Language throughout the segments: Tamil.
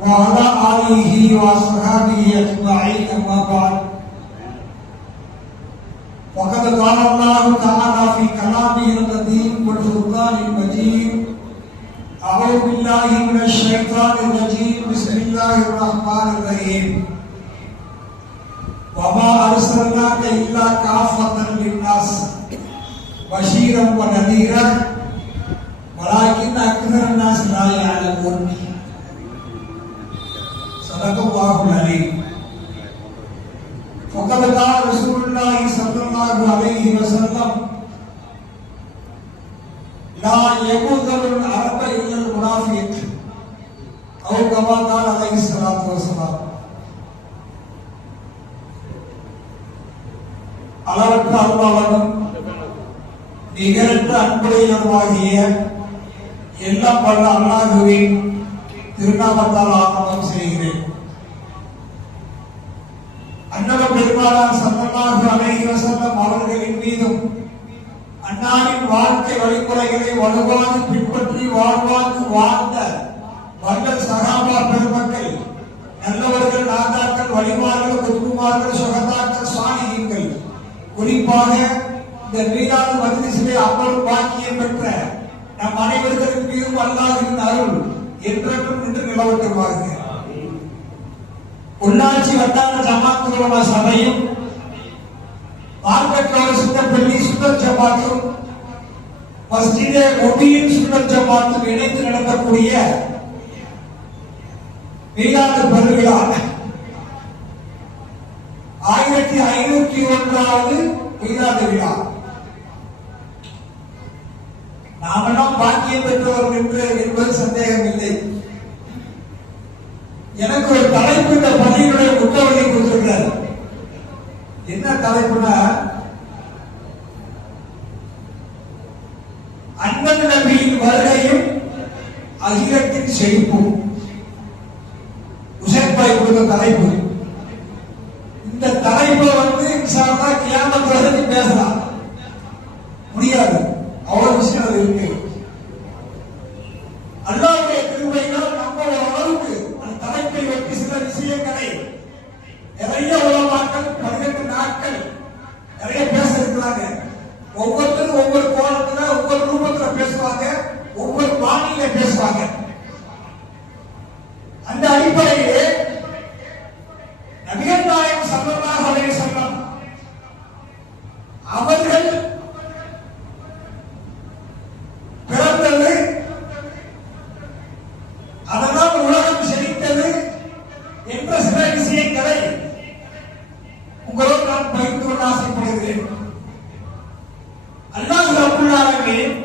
وعلى آله وأصحابه أجمعين أما بعد فقد قال الله تعالى في كلامه القديم والفرقان المجيد أعوذ بالله من الشيطان الرجيم بسم الله الرحمن الرحيم وما أرسلناك إلا كافة للناس بشيرا ونذيرا ولكن أكثر الناس لا يعلمون صدق الله العليم فقد قال رسول الله صلى الله عليه وسلم لا يبغض العرب إلا المنافق أو كما قال عليه الصلاة والسلام. அளவற்ற அல்லாஹ்வும் நிகரற்ற அன்புடையவருமாகிய எல்லாம் வல்ல அல்லாஹ்வின் திருநாமத்தால் ஆரம்பம் செய்கிறேன். அன்னல பெருமானார் ஸல்லல்லாஹு அலைஹி வஸல்லம் அவர்களின் மீதும் அன்னாரின் வாழ்க்கை வழிமுறைகளை வலுவாக பின்பற்றி வாழ்வாங்கு வாழ்ந்த வல்லல் சஹாபா பெருமக்கள், நல்லவர்கள், நாதாக்கள், வலிமார்கள், குத்துமார்கள், சுஹதாக்கள், சாலிஹீன்கள், குறிப்பாக இந்த மீதான மஜ்லிஸிலே அமரும் பாக்கியம் பெற்ற நம் அனைவர்களுக்கு மீதும் அல்லாஹ்வின் அருள் என்றென்றும் நின்று நிலவட்டுமாக. உள்ளாட்சி வட்டார ஜமாத் உலமா சபையும் மார்க்கெட்டோட சுத்தப்பள்ளி சுத்தர் ஜமாத்தும் மஸ்ஜிதே முபீன் சுத்தர் ஜமாத்தும் இணைந்து நடத்தக்கூடிய மீலாது பெருவிழா 1501வது மீலாது விழா. நாமெல்லாம் பாக்கியம் பெற்றவர் என்பது சந்தேகம் இல்லை. எனக்கு ஒரு தலைப்பு இந்த பதிவுடைய முற்றவழி கொடுத்திருக்கிறார். என்ன தலைப்புனா, அண்ணன் நபியின் வருகையும் அகிலத்தின் செழிப்பும். உசேன் பாய் கொடுத்த தலைப்பு. இந்த தலைப்பை இன்ஷா அல்லாஹ் கியாமத் வரைக்கும் பேசலாம், முடியாது, அவ்வளவு விஷயம் அது இருக்கு. அல்லாஹ்வுடைய கிருபையினால் நம்ம அளவுக்கு அந்த தலைப்பை வெற்றி சில விஷயங்களை நிறைய உலமாக்கள் 18 நாட்கள் நிறைய பேச இருக்கிறாங்க. ஒவ்வொருத்தரும் ஒவ்வொரு கோணத்துல ஒவ்வொரு ரூபத்துல பேசுவாங்க, ஒவ்வொரு பாணியில பேசுவாங்க. அந்த அடிப்படையிலே நபிகள் நாயகம் ஸல்லல்லாஹு அலைஹி வஸல்லம் அவர்கள் பிறந்தது, அதனால் உலகம் செழித்தது என்ற சில விஷயங்களை உங்களோடு நான் பகிர்ந்து கொள்ள ஆசைப்படுகிறேன். அல்லாஹ் ரப்பல் ஆலமீன்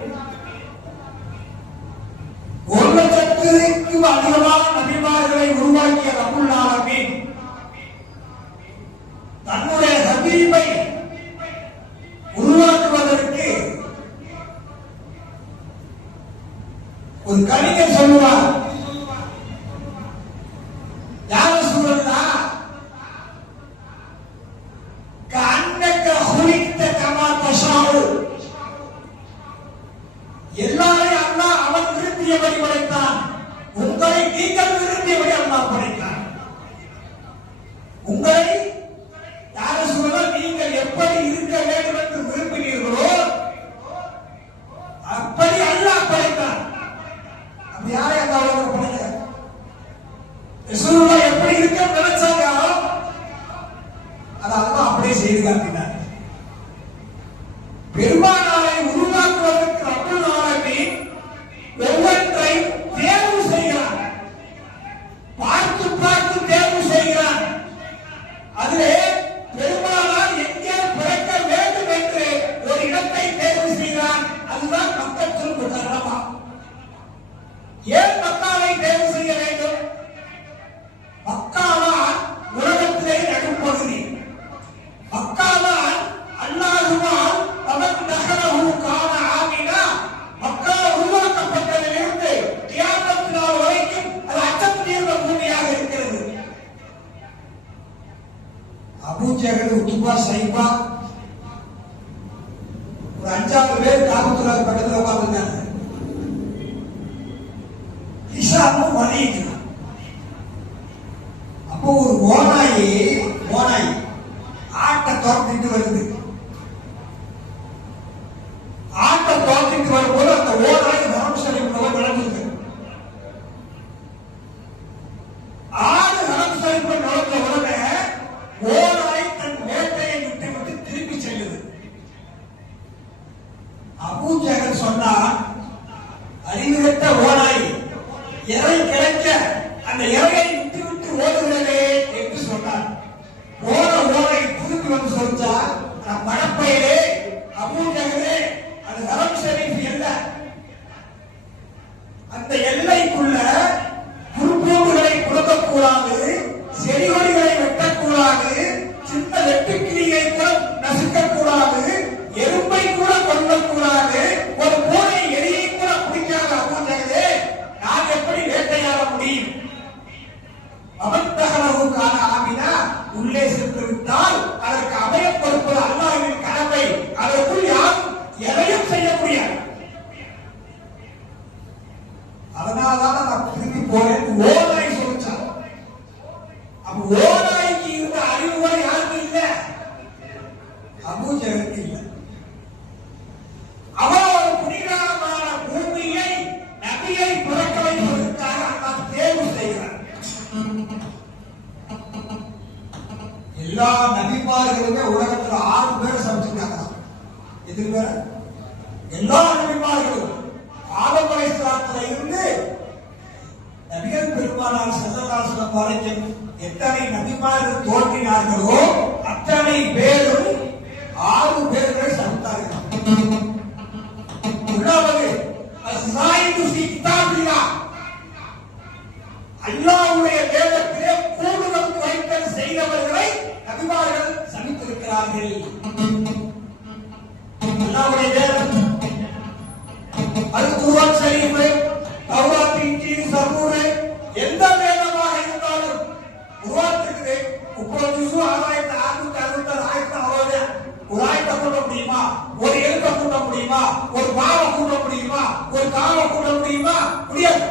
1,00,000க்கும் அதிகமான நபிமார்களை உருவாக்கிய ரப்பல் ஆலமீன் தன்னுடைய ஹபீபை உருவாக்குவதற்கு ஒரு கவிஞர் சொல்லுவார், யார் சொல்றா, கண்ணக்க ஹுலித்த கமா தஷாவு. எல்லாரையும் அல்லாஹ் அவன் விரும்பியபடி படைத்தான், உங்களை நீங்கள் விரும்பியபடி அல்லாஹ் படைத்தான். உங்களை யார சொல்றா, நீங்கள் எப்படி இருக்க வேண்டும் என்று விரும்பினீர்களோ அப்படி அல்லாஹ் படைத்தான். அப்படி யாரை அந்த உலகம் படைக்க ரசூலுல்லாஹ் எப்படி இருக்க நினைச்சாங்க, அதை அல்லாஹ் அப்படியே செய்து காட்டினார். பெருமானாரை உருவாக்குவதற்கு ரப்பல் ஆலமீன் ஒவ்வொன்றை தேர்வு செய்கிறான், பார்த்து பார்த்து தேர்வு செய்கிறான். அதிலே பெருமானார் எங்கே பிறக்க வேண்டும் என்று ஒரு இடத்தை தேர்வு செய்கிறான். அதுதான் மக்கள் முகர்ரமா. ஏன் மக்காவை தேர்வு செய்ய வேண்டும்? மக்காவான் உலகத்திலே நடுப்பகுதி. மக்காவான் அல்லாஹுவான் அவன் நகரஹு கான ஆமினா. மக்கா உருவாக்கப்பட்டதிலிருந்து கியாமத் நாள் வரைக்கும் அது அச்சம் தீர்ந்த பூமியாக இருக்கிறது. அபூ ஜஹல், உத்பா, ஷைபா ஒரு 5-6 பேர் காபத்துல்லாஹ் பக்கத்துல உட்கார்ந்திருந்தாங்க. ஹிஷாமும் வலீதும் அப்போ ஒரு ஓநாயி ஆட்டை துரத்திட்டு வருது. ஆட்டை துரத்திட்டு வரும்போது அந்த ஓநாய் தர்மசலிப்புல விளங்குது. ஆடு தர்மசலிப்புல நுழைஞ்ச உடனே ஓநாய் தன் வேட்டையை விட்டு திரும்பி செல்லுது. அபூ ஜஹல் சொன்னான், அறிவுகட்ட ஓநாய் இறை கிடைக்க அந்த இறையை விட்டு ஓடுகிறதே என்று சொன்னார். போன ஓனை திரும்பி வந்து சொல்லிச்சா, மடப்பையிலே அபூ ஜஹலே அது ஹரம் ஷரீஃப் எல்லை, அந்த எல்லைக்குள்ள குறுப்பூடுகளை கொடுக்கக்கூடாது, செடிகொடிகளை வெட்டக்கூடாது, சின்ன வெட்டுக்கிளியை கூட நசுக்கக்கூடாது, எறும்பை கூட கொல்லக்கூடாது, ஒரு பூனை எலியை கூட பிடிக்காத அபூ ஜஹலே நான் எப்படி வேட்டையாட முடியும்? அவத்தகனவுக்கான ஆமினா உள்ளே சென்று விட்டால் அதற்கு அபயம் கொடுப்பது அல்லாஹ்வின் கடமை. அதற்குள் யாரும் எதையும் செய்ய முடியாது. அதனாலதான் நான் திரும்பி போறேன். ஓநாய் சொல்லிச்சான். அப்ப ஓநாய்க்கு இருந்த அறிவுரை யாருக்கு இல்ல? அபூ ஜஹலுக்கு இல்ல. அவ்வளவு புனிதமான பூமியை நபியை பிறக்க வைப்பதற்காக அல்லாஹ் தேர்வு செய்கிறார். எல்லா நபிமார்களுமே உலகத்துல 6 பேர் சமைச்சிருக்காங்க. எத்தனை பேர்? எல்லா நபிமார்களும் ஆதம் அலைஹிஸ்ஸலாத்துல இருந்து நபிகள் பெருமானார் ஸல்லல்லாஹு அலைஹி வஸல்லம் வரைக்கும் எத்தனை நபிமார்கள் தோன்றினார்களோ அத்தனை பேரும் 6 பேர்களை சமைத்தார்கள். முதலாவது அஸ்ஸாயிது ஃபீ கிதாபில்லாஹ், அல்லாஹ்வுடைய வேதத்திலே கூடுதல் குறைத்தல் செய்தவர்களை நபிமார்கள் சமைத்திருக்கிறார்கள். அல்லாஹ்வுடைய வேதம் அது குர்ஆன் ஷரீஃப், தௌராத், இன்ஜீல், ஸபூர், எந்த வேதமாக இருந்தாலும் குர்ஆன் இருக்குது 30 ஜுஸு 6666 ஆயத்து அவ்வளவு. ஒரு ஆயத்தை கூட்ட முடியுமா? ஒரு எழுத்தை கூட்ட முடியுமா? ஒரு பாவை கூட்ட முடியுமா? ஒரு காவை கூட்ட முடியுமா? முடியாது.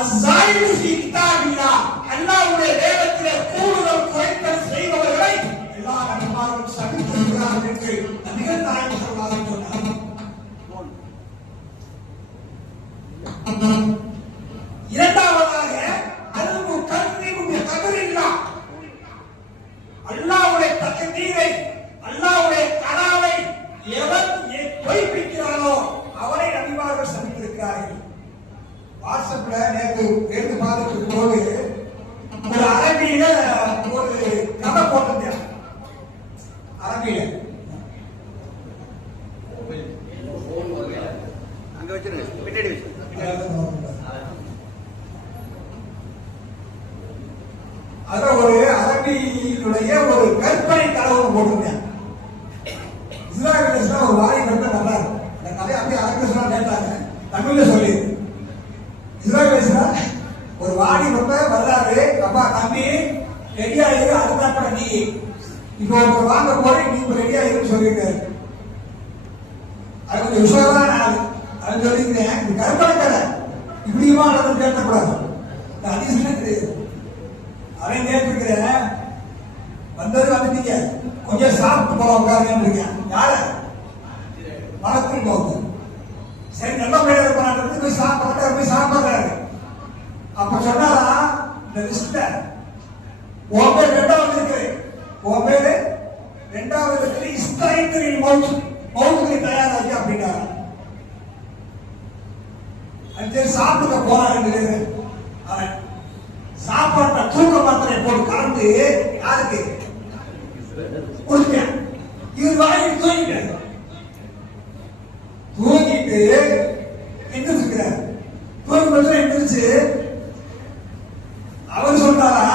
அஸ்ஸாயிது ஃபீ கிதாபில்லாஹ், அல்லாஹ்வுடைய வேதத்திலே கூடுதல் குறைத்தல் செய்பவர்களை எல்லா நபிமார்களும் சபித்திருக்கிறார்கள் என்று நபிகள் நாயகம் ஸல்லல்லாஹு அலைஹி வஸல்லம் சொன்னார். இரண்டாவதாக அல் முகல்லிமு பி கத்ரில்லாஹ், அல்லாஹ்வுடைய தக்தீரை, அல்லாஹ்வுடைய கலாவை எவன் பொய்ப்பிக்கிறானோ அவனை நபிமார்கள் சபித்திருக்கிறார்கள். வாட்ஸ்அப்ல நேற்று எடுத்து பார்த்துட்டு போது ஒரு அரபியில ஒரு கதை போட்டிருந்தேன். அரபியில அங்க வச்சிருங்க, பின்னாடி அத ஒரு அரபியினுடைய ஒரு கற்பனை கதை போட்டிருந்தேன். இஸ்ராயேல் ஒரு வாரி கட்ட நல்லா இருக்கும். அந்த கதையை அப்படியே அரபில சொன்னா கேட்டாங்க, தமிழ்ல சொல்லி இஸ்ராயேல் ஒரு வாடி ரொம்ப வர்றாரு. அப்பா தம்பி ரெடியா இரு, அதுதான் நீ இப்போ ஒருத்தர் வாங்க போறேன், நீ ரெடியா இருக்குன்னு சொல்லியிருக்காரு. அது கொஞ்சம் விஷயமான ஆள் அப்படின்னு சொல்லிக்கிறேன். இது கற்பனை கதை, இப்படியுமா நடந்து கேட்டக்கூடாது. இந்த அதிசயம் தெரியுது. அவன் கேட்டிருக்கிறேன், வந்தது வந்துட்டீங்க, கொஞ்சம் சாப்பிட்டு போல உட்காருங்கன்னு இருக்கேன். யார மனத்தில் போகுது. சரி, நல்ல முறையில் இருப்பான், போய் சாப்பிட்றாரு, போய் சாப்பிட்றாரு. அப்ப சொன்னாரா, இந்த லிஸ்ட்ல உன் பேர் 2வது இருக்கு, உன் பேரு 2வது இருக்கு, இஸ்தாயித்தில் மௌத்துக்கு தயாராகி அப்படின்னாரு. அது சாப்பிட போறாரு. அவன் சாப்பாட்டை தூக்க மாத்திரை போட்டு கலந்து யாருக்கு கொடுத்தேன். இது வாங்கி தூங்கிட்டாரு. தூங்கிட்டு எந்திரிச்சுக்கிறார். தூங்கி எந்திரிச்சு அவர் சொன்னாரா,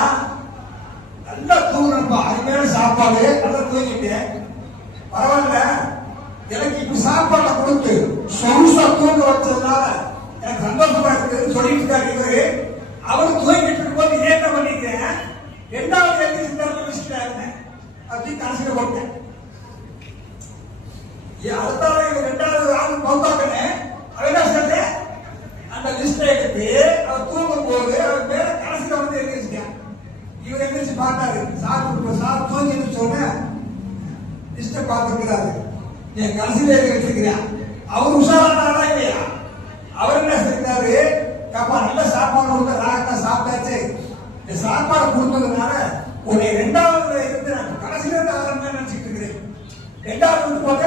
நல்லா தூங்குறப்பா, அருமையான சாப்பாடு, நல்லா தூங்கிட்டேன், பரவாயில்ல, எனக்கு இப்ப சாப்பாட்டை கொடுத்து சொகுசா தூங்க வச்சதுனால எனக்கு சந்தோஷமா இருக்குன்னு சொல்லிட்டு இருக்காரு இவரு. அவர் தூங்கிட்டு இருக்கும்போது என்ன பண்ணிக்கிறேன், 2வது எந்திரிச்சு வச்சுட்டாருங்க அப்படின்னு கடைசியில போட்டேன். அடுத்தால 2வது ஆள் பௌத்தாக்கனே அவன் என்ன செஞ்சேன், அந்த லிஸ்ட் எடுத்து அவர் தூங்கும் போது அவர் மேல இவர் எந்திரிச்சு பார்த்தாரு, சார் தூங்கி சொன்னேன் லிஸ்ட பார்த்துக்கிறாரு, என் கடைசியில வச்சிருக்கிறேன். அவர் உஷாரானா இல்லையா? அவர் என்ன செஞ்சாரு, காப்பா நல்ல சாப்பாடு கொடுத்த ராகத்தா சாப்பிட்டாச்சு, இந்த சாப்பாடு கொடுத்ததுனால உன்னை ரெண்டாவதுல இருந்து நான் கடைசியில இருந்து ஆரம்பிச்சு நினைச்சிட்டு இருக்கிறேன். ரெண்டாவது போக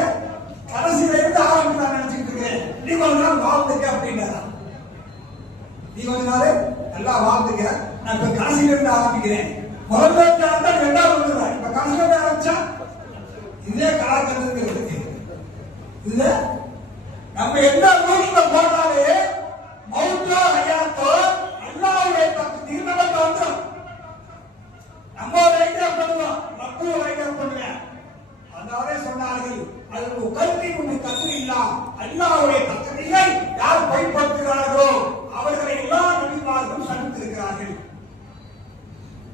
கடைசியில இருந்து ஆரம்பிச்சு நான் நினைச்சிட்டு இருக்கிறேன். நீ கொஞ்ச நாள் வாழ்ந்துக்க அப்படின்னா, நீ கொஞ்ச நாள் நல்லா வாழ்ந்துக்க, நான் இப்ப கடைசியில இருந்து ஆரம்பிக்கிறேன். முதல்ல இருந்தா ரெண்டாவது வந்துடுறேன், இப்ப கடைசியில இருந்து ஆரம்பிச்சா இதே கலாச்சாரம் இருக்கு. இதுல நம்ம எந்த ரூல்ஸ்ல போனாலே மௌத்தோ ஹயாத்தோ அல்லாஹ்வுடைய தீர்மானத்தை வந்துடும். நம்ம ரைட்டா பண்ணுவோம், மக்கள் ரைட்டா பண்ணுவேன். அதாவது சொன்னார்கள், அது கல்வி உன்னை கத்துறீங்களா, அல்லாஹ்வுடைய கட்டளையை யார் பயன்படுத்துகிறார்களோ அவர்களை எல்லா நபிமார்களும் சந்தித்திருக்கிறார்கள்.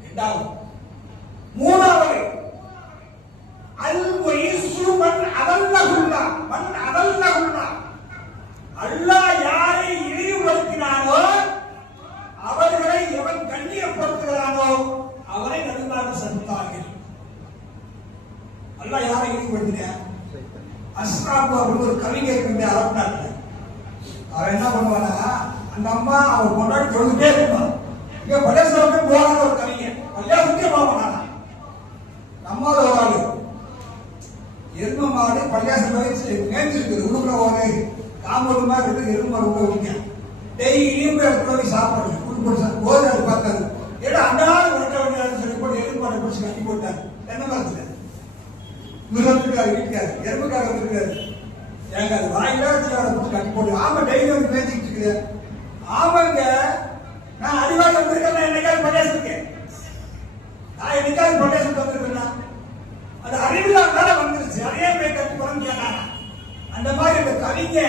இரண்டாவது. மூணாவது, அல்லாஹ் யாரை இழிவுபடுத்தினானோ அவர்களை எவன் கண்ணியப்படுத்துகிறானோ அவரை நபிமார்கள் சந்தித்தார்கள். அல்லாஹ் யாரை இழிவுபடுத்தினார்? அஸ்ராப் அப்படின்னு ஒரு கவிஞர் இருந்த அரபு நாட்டில். அவர் என்ன பண்ணுவானா, அந்த அம்மா அவர் கொண்டாடி தொழுதுட்டே இருப்பான். இங்க பலேஸ்வரமே போகாத ஒரு கவிஞர், பள்ளியாசுக்கே போக மாட்டானா. நம்மால ஒரு ஆளு எரும மாடு பள்ளியாசம் மேய்ச்சிருக்குது, உடுக்குற ஒரு காம்பவுண்ட் மாதிரி இருக்கு, எரும ரொம்ப ஊங்க டெய்லியும் போய் சாப்பிடுறது போது அது பார்த்தாரு. ஏன்னா அண்டாவது வரட்ட வேண்டியது சொல்லி போட்டு எரும மாட்டை பிடிச்சி கட்டி போட்டார். தென்னை மரத்துல விருந்துக்காரு வீட்டுக்காரு எறும்புக்கார இருக்காரு, ஏங்க அது வாயில பிடிச்சி கட்டி போட்டு ஆமா டெய்லி வந்து பேசிக்கிட்டு இருக்குது. ஆமாங்க, நான் அறிவாளி வந்திருக்கேன், என்னைக்காவது பள்ளியாசிருக்கேன், நான் என்னைக்காவது பள்ளியாசத்துக்கு வந்திருக்கேன்னா அது அறிவில்லாதால வந்துருச்சு, அதே போய் கட்டி படம் கேட்டாங்க. அந்த மாதிரி இந்த கவிங்க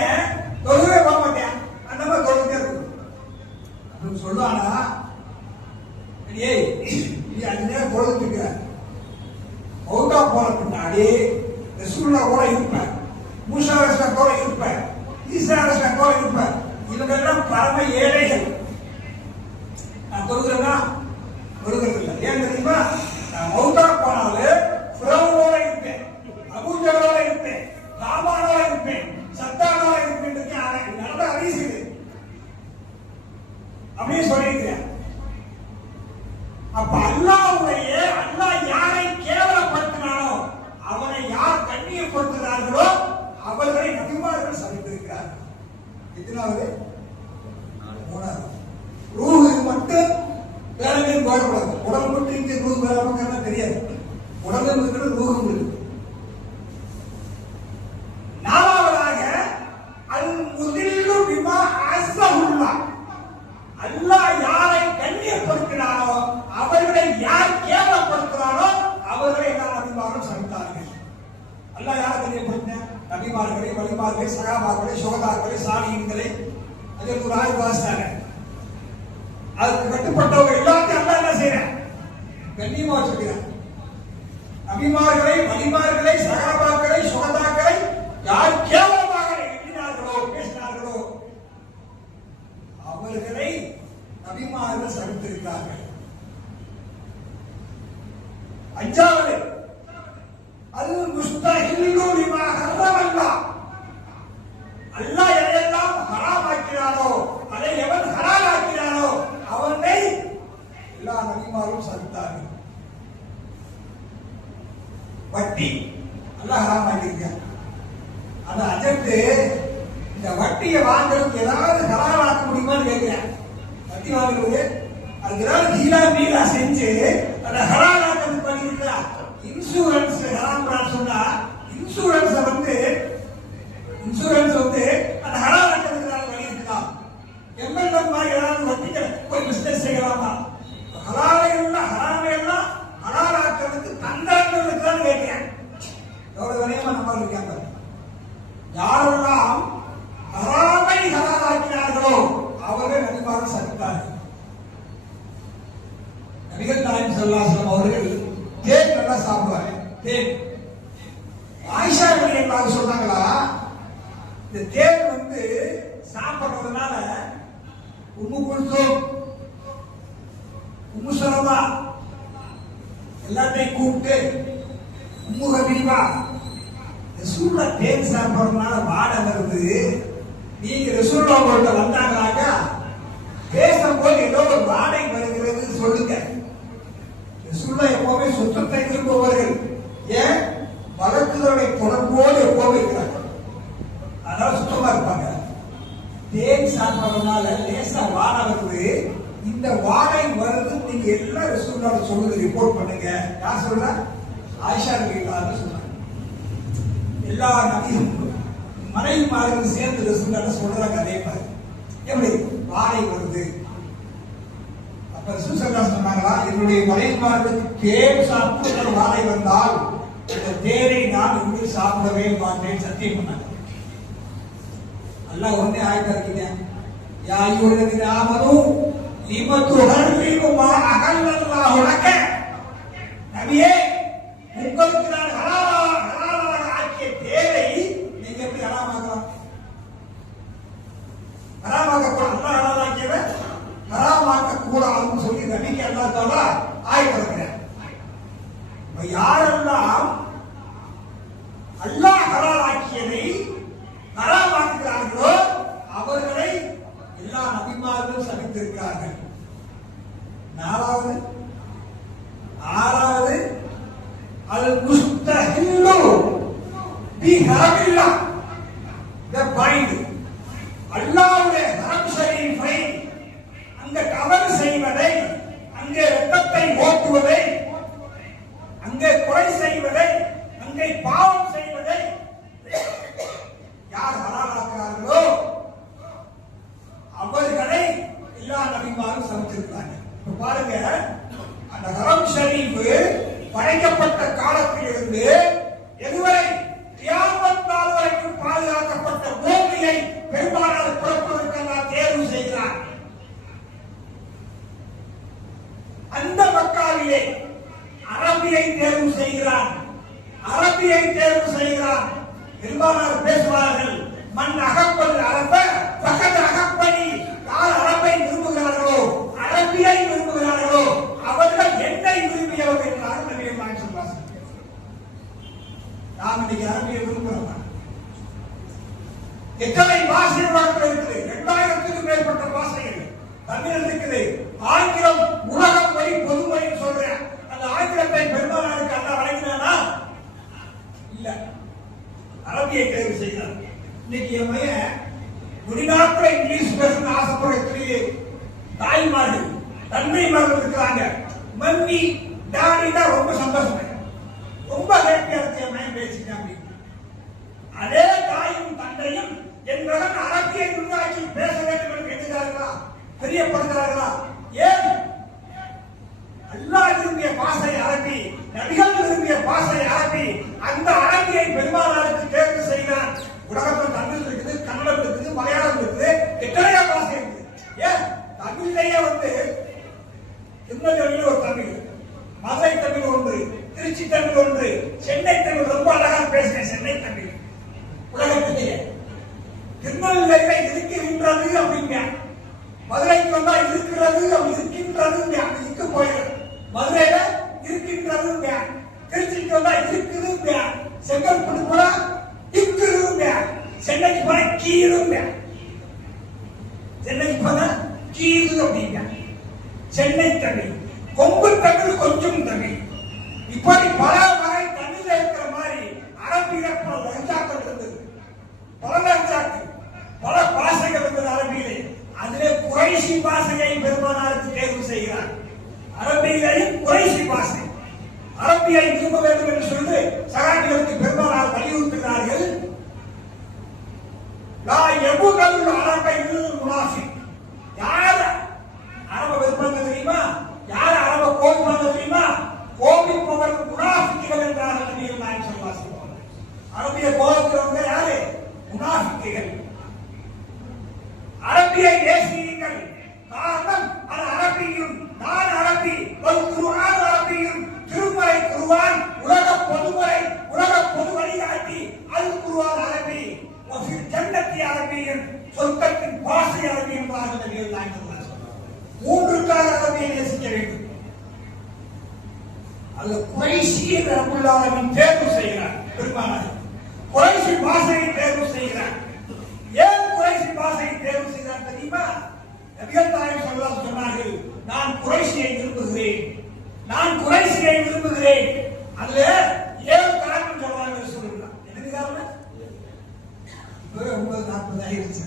தொழுவே போக மாட்டேன், அந்த மாதிரி தொழுதே இருக்கும் அப்படின்னு சொல்லுவானா. ஏய் நீ அஞ்சு நேரம் தொழுதுட்டு இருக்கிற, மௌத்தா போற பின்னாடி ரசூலுல்லா கூட இருப்பேன், மூசா அலைஹிஸ்ஸலாம் கூட இருப்பேன், ஈசா அலைஹிஸ்ஸலாம் கூட இருப்பேன். இவங்க எல்லாம் பரம ஏழைகள். நான் தொழுகிறேன்னா தொழுகிறது இல்லை. ஏன் தெரியுமா? நான் மௌத்தா போனாலும் ஃபிரௌனோட இருப்பேன், அபூஜஹலோட இருப்பேன், காமானோட இருப்பேன், சத்தானோட இருப்பேன். நடந்த ஹதீஸ் இது, அப்படியே சொல்லியிருக்கிறேன். அப்ப அல்லாஹ்வுடைய அல்லாஹ் யாரை கேவலப்படுத்தினானோ அவனை யார் கண்ணியப்படுத்துகிறார்களோ அவர்களை நபிமார்கள் சந்தித்திருக்கிறார்கள். எத்தனாவது? மூணாவது. ரூஹ் மட்டும் வேலைக்கு போடக்கூடாது. உடல் மட்டும் இங்கே ரூஹ் வேலை தெரியாது. உடலும் இருக்கிறது, ரூஹும் இருக்கு. நாலாவதாக அல் முதில்லு பிமா அஸ்ஸஹுல்லா, அல்லாஹ் யாரை கண்ணியப்படுத்தினானோ அவர்களை யார் கேவலப்படுத்தினானோ அவர்களை எல்லா நபிமார்களும் சந்தித்தார்கள். அல்லாஹ் யாரை கண்ணியப்படுத்தின? நபிமார்களை, வலிமார்களை, சகாபாக்களை, சுகதாக்களை, சாலிஹீன்களை. அதற்கு ஒரு ஆய்வு வாசித்தாங்க. அதுக்கு கட்டுப்பட்டவங்க எல்லாத்தையும் அல்லாஹ் என்ன செய்யறான்? கண்ணியமா வச்சிருக்கிறான். நபிமார்களை, வலிமார்களை, சகாபாக்களை, சுகதாக்களை யார் கேவலமாக எண்ணினார்களோ பேசினார்களோ அவர்களை நபிமார்கள் சந்தித்திருக்கிறார்கள். அஞ்சாவது அல் முஸ்தஹில்லு லிமா ஹர்ரமல்லாஹ், அல்லாஹ் எதையெல்லாம் ஹராம் ஆக்கினானோ அதை எவன் ஹலால் ஆக்கினானோ அவனை எல்லா நபிமாரும் சந்தித்தார்கள். வட்டி அல்லாஹ் ஹராம் ஆக்கியிருக்கான். அந்த அஜெண்டு இந்த வட்டியை வாங்குறதுக்கு ஏதாவது ஹலால் ஆக்க முடியுமான்னு கேட்கிறேன். வட்டி வாங்குறது அதுக்கு ஏதாவது ஹீலா மீலா செஞ்சு அந்த ஹலால் ஆக்கிறதுக்கு பண்ணிருக்கா. இன்சூரன்ஸ் ஹராம் சொன்னா இன்சூரன்ஸ் வந்து அந்த ஹலால் ஆக்கிறதுக்கு வழி இருக்கலாம். எம்எல்ஏ மாதிரி ஏதாவது வட்டிக்கு போய் பிசினஸ் செய்யலாமா? ஹலாலையெல்லாம் ஹராமையெல்லாம் ஹலால் ஆக்கிறதுக்கு தந்தாங்களுக்கு தான் கேட்கிறேன். எவ்வளவு வரையமா நம்ம இருக்காங்க. யாரெல்லாம் ஹராமை ஹலால் ஆக்கினார்களோ அவர்கள் நபிமார்கள் சந்தித்தார்கள். நபிகள் நாயகம் ஸல்லல்லாஹு அலைஹி வஸல்லம் அவர்கள் தேன் நல்லா சாப்பிடுவாங்க. தேன் ஆயிஷா ரலியல்லாஹு சொன்னாங்களா, இந்த தேன் வந்து சாப்பிடுறதுனால உம்மு குல்சூம், உம்மு சலமா, எல்லாத்தையும் கூப்பிட்டு உம்முக பிரிவா ரசூல்லா தேன் சாப்பிட்றதுனால வாடை வருது. நீங்க ரசூல்லா உங்கள்கிட்ட வந்தாங்களாக்கா பேசும்போது ஏதோ ஒரு வாடை வருகிறது சொல்லுங்க. ரசூல்லா எப்பவுமே சுத்தத்தை விரும்புவார்கள். ஏன் வழக்குகளுடைய தொடர்போடு எப்பவுமே இருக்கிறாங்க. அதனால சுத்தமா இருப்பாங்க. தேன் சாப்பிட்றதுனால லேசா வாடை வருது. இந்த வாடை வருது நீங்க எல்லாம் ரசூலுல்லாஹ் சொல்லுங்க, ரிப்போர்ட் பண்ணுங்க. யார் சொல்றா? ஆயிஷா ரலியல்லாஹு சொல்றாங்க. எல்லா நபியும் மனைவிமார்கள் சேர்ந்து ரசூலுல்லாஹ் சொல்றாங்க. அதே மாதிரி எப்படி வாடை வருது? அப்ப ரசூல் ஸல்லல்லாஹு அலைஹி சொன்னாங்களா, என்னுடைய மனைவிமார்களுக்கு தேன் சாப்பிட்டு வாடை வந்தால் அந்த தேனை நான் இங்கு சாப்பிடவே மாட்டேன் சத்தியம் பண்ணாங்க. அல்லாஹ் ஒன்னே ஆயத்தா இருக்கீங்க. யா அய்யுஹல்லதீன ஆமனூ லிம துஹர்ரிமு மா அஹல்லல்லாஹு லக. நபியே, உங்களுக்கு நான் ஹலாலாக ஆக்கிய தேனை நீங்க எப்படி ஹராமாக்கலாம்? ஹராமாக கூட அல்லாஹ் ஹலாலாக்கியவை ஹராமாக்க கூடாதுன்னு சொல்லி நபிக்கு அல்லாஹ் தஆலா ஆயத்து இறக்குறார். யாரெல்லாம் அல்லாஹ் ஹலாலாக்கியதை ஹராமாக்குகிறார்களோ அவர்களை எல்லா நபிமார்களும் சபித்திருக்கிறார்கள். ஆறாவது அல் முஸ்தஹில்லு பிஹரமில்லா. இந்த பாயிண்ட் அல்லாஹ்வுடைய ஹரம் ஷரீஃபை அங்க தவறு செய்வதை, அங்கே ரத்தத்தை ஓட்டுவதை, அங்கே கொலை செய்வதை, அங்கே பாவம் செய்வதை யார் ஹலாலாக்குறார்களோ அவர்களை எல்லா நபிமாரும் சமைச்சிருக்காங்க. பாருங்க, அந்த ஹரம் ஷரீஃப் படைக்கப்பட்ட காலத்திலிருந்து எதுவரை கியாமத் நாள் வரைக்கும் பாதுகாக்கப்பட்ட பூமியை பெரும்பாலான புறப்படுவதற்கெல்லாம் தேர்வு செய்கிறார். அந்த மக்காவிலே அரபியை தேர்வு செய்கிறார். அரபியை தேர்வு செய்கிறார். பெரும்பாலான பேசுவார்கள், மண் அகப்பல் அரப பகத் அகப்படி. யார் அரபை விரும்புகிறார்களோ, அரபியை விரும்புகிறார்களோ அவர்கள் என்னை விரும்பியவர்கள் என்றார் நபி ஸல்லல்லாஹு அலைஹி வஸல்லம். நாம் இன்னைக்கு அரபியை விரும்புகிறோம். எத்தனை பாஷைகள் இருக்குது? 2000க்கும் மேற்பட்ட பாஷைகள். தமிழ் இருக்குது, ஆங்கிலம் உலக மொழி, பொதுமொழி சொல்றேன். அந்த ஆங்கிலத்தை பெரும்பாலானுக்கு அல்லாஹ் வழங்கினானா? இல்ல, அரபியை தேர்வு செய்கிறார். இன்னைக்கு என் பையன் வெளிநாட்டுல இங்கிலீஷ் பேசணும்னு ஆசைப்படுற தாய்மார்கள், தந்தைமார்கள் இருக்கிறாங்க. மம்மி டாடி தான் ரொம்ப சந்தோஷம், ரொம்ப ஹேப்பியா இருக்கு என் பையன் பேசிட்டாங்க. அதே தாயும் தந்தையும் என் மகன் அரபியை உருவாக்கி பேச வேண்டும் என்று எண்ணுகிறார்களா, தெரியப்படுகிறார்களா? ஏன்? அல்லாஹ் விரும்பிய பாஷை அரபி, நபிகள் விரும்பிய பாஷை அரபி. அந்த அரபியை பெரும்பாலாருக்கு தேர்வு செய்கிறார். உலகத்தில் தமிழ் இருக்குது, கன்னடம் இருக்குது, மலையாளம் இருக்குது, எத்தனையோ பாஷை இருக்குது. ஏன்? தமிழ்லயே திருநெல்வேலியில் ஒரு தமிழ், மதுரை தமிழ் ஒன்று, திருச்சி தமிழ் ஒன்று, சென்னை தமிழ். ரொம்ப அழகா பேசுறேன் சென்னை தமிழ். உலகத்திலேயே திருநெல்வேலியில இருக்கின்றது அப்படிங்க, மதுரைக்கு வந்தா இருக்கிறது, அப்படி இருக்கின்றது இருக்கு போயிடும். மதுரையில இருக்கின்றது, திருச்சிக்கு வந்தா இருக்குது, செங்கல்பட்டு போனா இருக்குது, சென்னைக்கு போனா கீழே, சென்னைக்கு போனா கீழு அப்படிங்க. சென்னை தமிழ், கொங்கு தமிழ், கொஞ்சம் தமிழ், இப்படி பல வகை தமிழ்ல இருக்கிற மாதிரி அரபியில பல லஹ்ஜாக்கள் இருந்தது, பல லஹ்ஜாக்கள், பல பாஷைகள் இருந்தது அரபியிலே. அதிலே குறைஷி பாஷையை பெருமானாருக்கு தேர்வு செய்கிறார். அரபியிலேயும் குறைஷி பாஷை, அரபியை விரும்ப வேண்டும் என்று சொல்லி சகாபிகளுக்கு பெருமானார் வலியுறுத்துகிறார்கள். லா யபுகல் அரபையில் முனாஃபிக். யார் அரப விரும்புறாங்க தெரியுமா? யார் அரப கோபிப்பாங்க தெரியுமா? கோபிப்பவர்கள் முனாஃபிக்குகள் என்றார்கள் நபிகள் நாயகம் ஸல்லல்லாஹு அலைஹி வஸல்லம். அரபிய கோபிக்கிறவங்க யாரு? முனாஃபிக்குகள். அரபியை நேசியுங்கள். காரணம் அது அரபியும், நான் அரபி, ஒரு குர்ஆன் அரபியும், திருமறை குர்ஆன், உலக பொதுமறை, உலக அல்ல குறைஷியை ரப்புல் ஆலமீன் தேர்வு செய்கிறார். பெருமானார் குறைஷி பாஷையை தேர்வு செய்கிறார். ஏன் குறைஷி பாஷையை தேர்வு செய்கிறார் தெரியுமா? நபிகள் நாயகம் ஸல்லல்லாஹு அலைஹி சொன்னார்கள், நான் குறைஷியை விரும்புகிறேன், நான் குறைஷியை விரும்புகிறேன். அதுல 7 காரணம் சொல்றாங்க ரசூலுல்லாஹ். என்ன காரணம்? 9:40 ஆயிடுச்சு.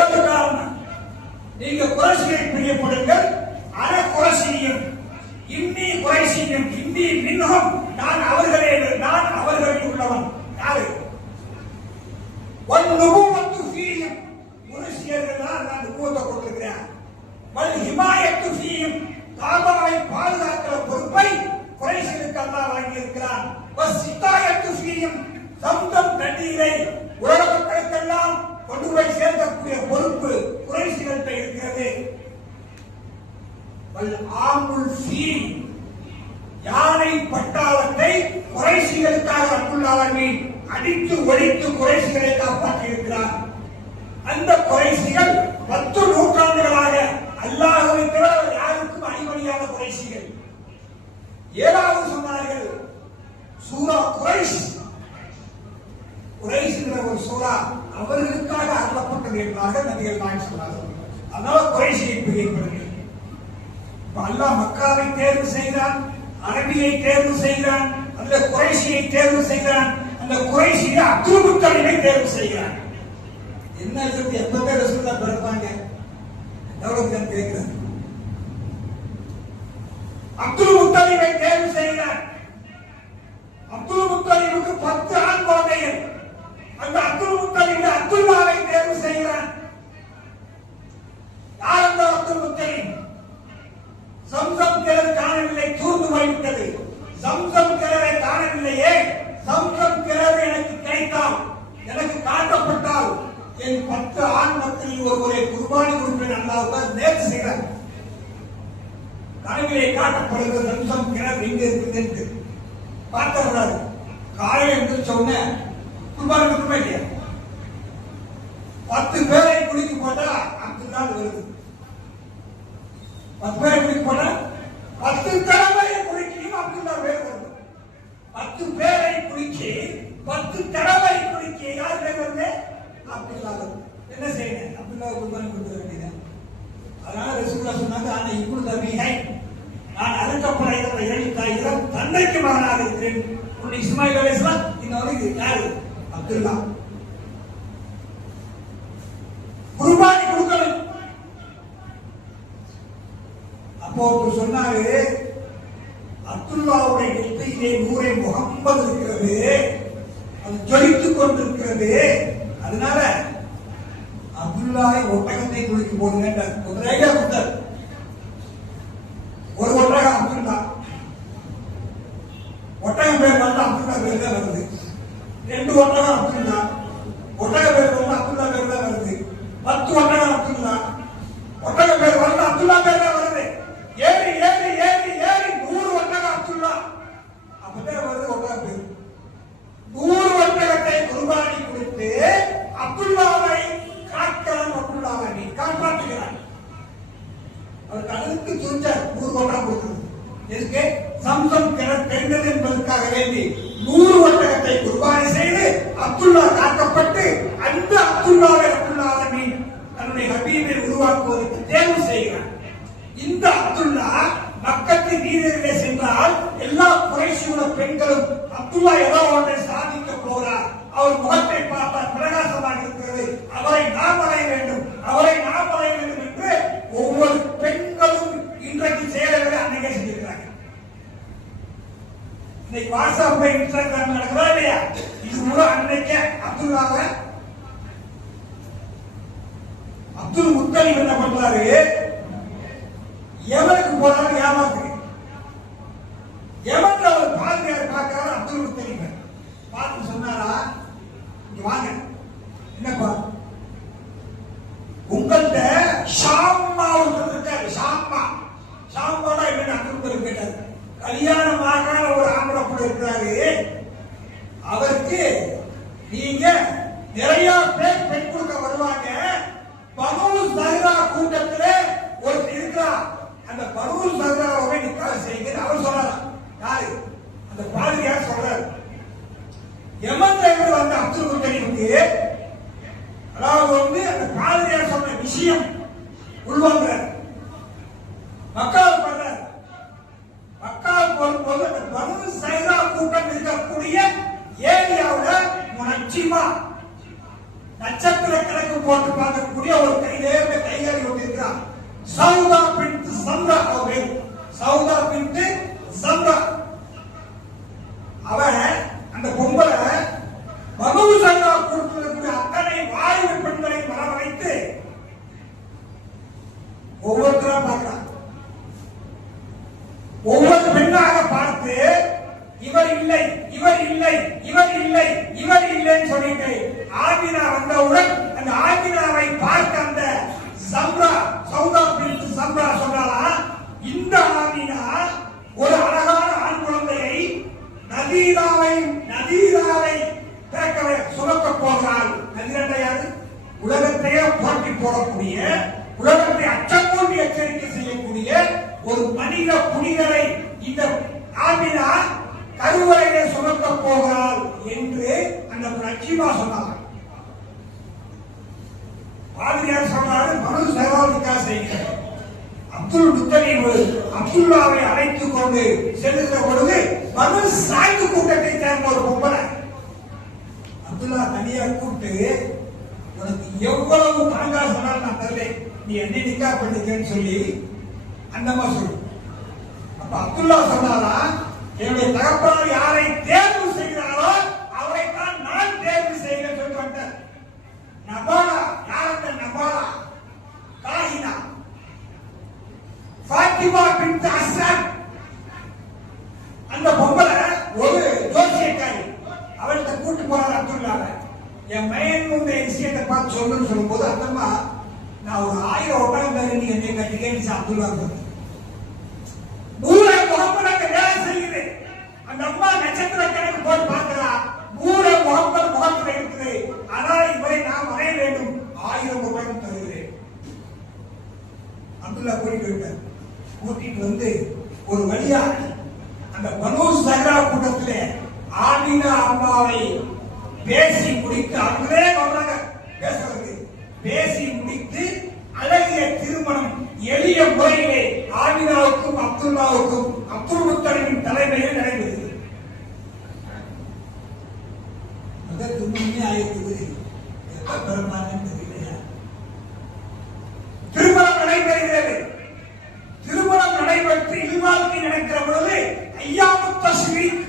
7 காரணம். நீங்க குறைஷியை பிரியப்படுங்கள், அன குறைஷியும் இன்னி குறைஷியும் இன்னி மின்ஹும், நான் அவர்களில் உள்ளவன். யாரு? வன்னுபுவத்து ஃபீஹிம், குறைஷியர்கள் தான் நான் நுபுவத்தை கொடுத்திருக்கிறேன். வல் ஹிமாயத்து ஃபீஹிம், காபாவை பாதுகாக்கிற பொறுப்பை குறைஷிகளுக்கு அல்லாஹ் வழங்கி இருக்கிறான். வஸ்ஸிகாயத்து ஃபீஹிம், சம்சம் தண்ணீரை உலக மக்களுக்கெல்லாம் கொண்டு போய் சேர்க்கக்கூடிய பொறுப்பு குறைஷிகள்கிட்ட இருக்கிறது. வல் ஆமுல் ஃபீல், யானை பட்டாளத்தை குறைஷிகளுக்காக ரப்புல் ஆலமீன் அடித்து ஒழித்து குறைஷிகளை காப்பாற்றி இருக்கிறார். அந்த குறைஷிகள் 10 நூற்றாண்டுகளாக அல்லாஹ்வை தவிர யாருக்கும் அடிபணியாத குறைஷிகள். 7வது சொன்னார்கள் சூரா குறைஷ். குறைஷ்ங்கிற ஒரு சூரா அவர்களுக்காக அருளப்பட்டது என்றார்கள் நபிகள் நாயகம் சொன்னார்கள். அதனால குறைஷியை பிரியப்படுங்கள். அல்லாஹ் மக்காவை தேர்வு செய்கிறான், அரபியை தேர்வு செய்கிறான், அந்த குறைஷியை தேர்வு செய்கிறான். அந்த குறைஷியை அப்துல் முத்தலிபை தேர்வு செய்கிறான். என்ன சொல்லிட்டு எப்ப பேர் ரசூலுல்லாஹ் பிறப்பாங்க? எவ்வளவு பேர் கேட்கிறார்? அப்துல் முத்தலிபை தேர்வு செய்கிறான். அப்துல் முத்தலிபுக்கு 10 ஆண் குழந்தைகள். அந்த அப்துல் முத்தலிபை அப்துல்லாவை தேர்வு செய்கிறான். யார் அந்த அப்துல் முத்தலிப்? சம்சம் கிணறு காணவில்லை, தூர்ந்து போய்விட்டது. சம்சம் கிணறை காணவில்லையே, சம்சம் கிணறு எனக்கு கிடைத்தால், எனக்கு காட்டப்பட்டால் என் 10 ஆண் மக்களில் ஒருவரை குர்பானி கொடுப்பேன் அல்லாஹ் நேர்ச்சி செய்கிறார். கனவிலே காட்டப்படுகிற சம்சம் கிணறு எங்க இருக்குது என்று பார்த்தாரு. காலையில் என்று சொன்ன குர்பானி கொடுப்பேன் இல்லையா? 10 பேரை குளிக்கு போட்டா 10 நாள் வருது. 10 பேரை குளிக்கு போட்டா 10 தடவை குளிக்கையும் அப்துல்லா பேர் வருது. 10 பேரை குளிச்சு 10 தடவை குளிக்க யார் பேர் வருது? அப்துல்லா வருது. என்ன செய்யணும்? அப்துல்லா குர்பானி கொடுக்க வேண்டியது. அதனால ரசூலுல்லாஹ் சொன்னாங்க, ஆனா இப்பொழுது அபிஹை, நான் அறுக்கப்படுகிற 7 தாய்களும் தந்தைக்கு மகனாக இருக்கிறேன். உன்னை இஸ்மாயில் அலைஹிஸ்ஸலாம் இன்னொரு யாரு? அப்துல்லா. குர்பானி கொடுக்கணும். அப்போ சொன்னாரு, அப்துல்லாவுடைய நெற்றியிலே நூரை முகம்மது இருக்கிறது, அது ஜொலித்துக் கொண்டிருக்கிறது. அதனால அப்துல்லாவை ஒட்டகத்தை குளிக்க போடுங்க. ஒரு ஐடியா கொடுத்தார். ஒரு ஒட்டகம் அப்துல்லா, ஒட்டகம் பேர் வந்து அப்துல்லா பேர் தான் வருது. 2 ஒட்டகம் அப்துல்லா, ஒட்டக பேர் வந்து அப்துல்லா பேர் தான் வருது. 10 ஒட்டகம் அப்துல்லா, ஒட்டக பேர் வந்து அப்துல்லா பேர் தான் வருது. ஏறி ஏறி ஏறி ஏறி 100 ஒட்டகம் அப்துல்லா, அப்பதான் வருது ஒட்டக பேர். 100 ஒட்டகத்தை குர்பானி கொடுத்து அப்துல்லாவை காக்கலாம், அப்துல்லாவை நீ காப்பாற்றுகிறான். அவர் கழுத்து துணிச்சார் 100 ஒட்டகம் கொடுத்தது. எதுக்கு? சம்சம் கிணறு தெரிந்தது என்பதற்காக வேண்டி 100 ஒட்டகத்தை குர்பானி செய்து அப்துல்லா காக்கப்பட்டு அந்த அப்துல்லாவை அப்துல்லாவை நீ தன்னுடைய ஹபீபை உருவாக்குவதற்கு தேர்வு செய்கிறார். இந்த அப்துல்லா மக்கத்து வீரர்களே சென்றால் எல்லா குறைஷியுள்ள பெண்களும் அப்துல்லா ஏதோ ஒன்றை சாதிக்க போகிறார், அவர் முகத்தை பார்த்தால் பிரகாசமாக இருக்கிறது, அவரை நாம் அடைய வேண்டும், அவரை நாம் அடைய வேண்டும் என்று ஒவ்வொரு பெண்களும் இன்றைக்கு செயல்களை அன்னைக்கே செஞ்சிருக்கிறாங்க. இன்னைக்கு வாட்ஸ்அப் இன்ஸ்டாகிராம் நடக்கிறதா இல்லையா? இது கூட அன்னைக்கே அப்துல்லாவை அப்துல் முத்தலிப் என்ன பண்றாரு? எவனுக்கு போனாலும் ஏமாத்து. எவன் அவர் பாதுகாப்பு பார்க்கிறாரு அப்துல் முத்தலிப் பார்த்து சொன்னாரா, இங்க வாங்க, என்னப்பா உங்கள்கிட்ட ஷாம்மா ஒருத்தர் இருக்காரு. ஷாம்மானா என்ன? அப்துல் முத்தலிப் கேட்டாரு. கல்யாணமாக ஒரு ஆம்பளை கூட இருக்கிறாரு, அவருக்கு நீங்க நிறைய பேர் பெண் கொடுக்க வருவாங்க. பனூ ஸஹ்ரா கூட்டத்தில் ஒரு இருக்கிறா, அந்த பனூ ஸஹ்ரா பாதிரியார் சொன்ன விஷயம் உள்வாங்க மக்கள் பண்ற மக்கள் போகும்போது அந்த பனு சைதா கூட்டம் இருக்கக்கூடிய ஏரியாவில் நிச்சயமா நட்சத்திர கணக்கு போட்டு பார்க்கக்கூடிய ஒரு கைதேர்ந்த கைகாரி ஒன்று இருக்கிறான். சௌதா பின்ட் சம்ரா அவர்கள். சௌதா பின்ட் சம்ரா அவன் அந்த பொம்பளை பனு சைதா கூட்டத்தில் அத்தனை வாயு பெண்களை வரவழைத்து ஒவ்வொருத்தரா பார்க்கிறான். ஒவ்வொரு பெண்ணாக பார்த்து இவர் இல்லை இவர் இல்லை இவர் இல்லை இவர் இல்லைன்னு சொல்லிட்டு ஆமினா வந்தவுடன் அந்த ஆமினாவை பார்த்த அந்த சம்ரா சௌதா பின்ட் சம்ரா சொன்னாலா, இந்த ஆமினா ஒரு அழகான ஆண் குழந்தையை நதீராவை சுமக்க போகிறாள். நதீரா யாரு? உலகத்தையே போட்டி போடக்கூடிய, உலகத்தை அச்சமூட்டி எச்சரிக்கை செய்யக்கூடிய ஒரு மனித புனிதரை இந்த ஆமினா கருவறையை சுமக்க போகிறாள் என்று அந்த நஜீமா சொன்னார். பாதிரியார் சொன்னாரு, மனு சேவாதிக்கா செய்கிறார். அப்துல் முத்தலீப் அப்துல்லாவை அழைத்துக் கொண்டு செல்லுகிற பொழுது மனு சாய்ந்து கூட்டத்தை சேர்ந்த ஒரு பொம்பளை அப்துல்லா தனியா கூப்பிட்டு, உனக்கு எவ்வளவு பணங்கா சொன்னாலும் நான் தரல, நீ என்ன நிக்கா பண்ணிக்கன்னு சொல்லி அந்தமா சொல்லு. அப்ப அப்துல்லா சொன்னாரா, என்னுடைய தகப்பனார் யாரை தேர்வு செய்கிறாரோ அவரைத்தான் நான் தேர்வு செய்கிறேன் சொல்லி வந்தார். நபாலா யார்? அந்த நபாலா காஹினா ஃபாத்திமா பின்த் அஸ்ஸத். அந்த பொம்பளை ஒரு ஜோசியக்காரி. அவள்கிட்ட கூட்டு போறார் அப்துல்லாவை. என் மயன் இந்த விஷயத்தை பார்த்து சொல்லணும்னு சொல்லும் போது அந்தம்மா, நான் ஒரு 1000 ஒட்டகம் தரேன், நீ என்னை கட்டிக்கேன்னு அப்துல்லா பூரை முகப்பனுக்கு வேலை செய்யுது. அந்த அம்மா நட்சத்திர கணக்கு போட்டு பார்க்கிறா, பூரை முகப்பன் முகத்தில் இருக்குது. ஆனால் இவரை நான் வரைய வேண்டும், 1000 ஒட்டகம் தருகிறேன். அப்துல்லா கூட்டிட்டு வந்து ஒரு வழியா அந்த பனு சஹ்ரா கூட்டத்திலே ஆமினா அம்மாவை பேசி முடித்து, அவங்களே வர்றாங்க பேசுறதுக்கு, பேசி முடித்து அழகிய திருமணம் எளிய முறையிலே ஆமினாவுக்கும் அப்துல்லாவுக்கும் அப்துல் முத்தலிபின் தலைமையில் நடைபெறுகிறது. அதற்கு முன்னே ஆயிருக்குது தெரியலையா? திருமணம் நடைபெறுகிறது. திருமணம் நடைபெற்று இல்வாழ்க்கை நடக்கிற பொழுது ஐயாமு தஸ்ரீக்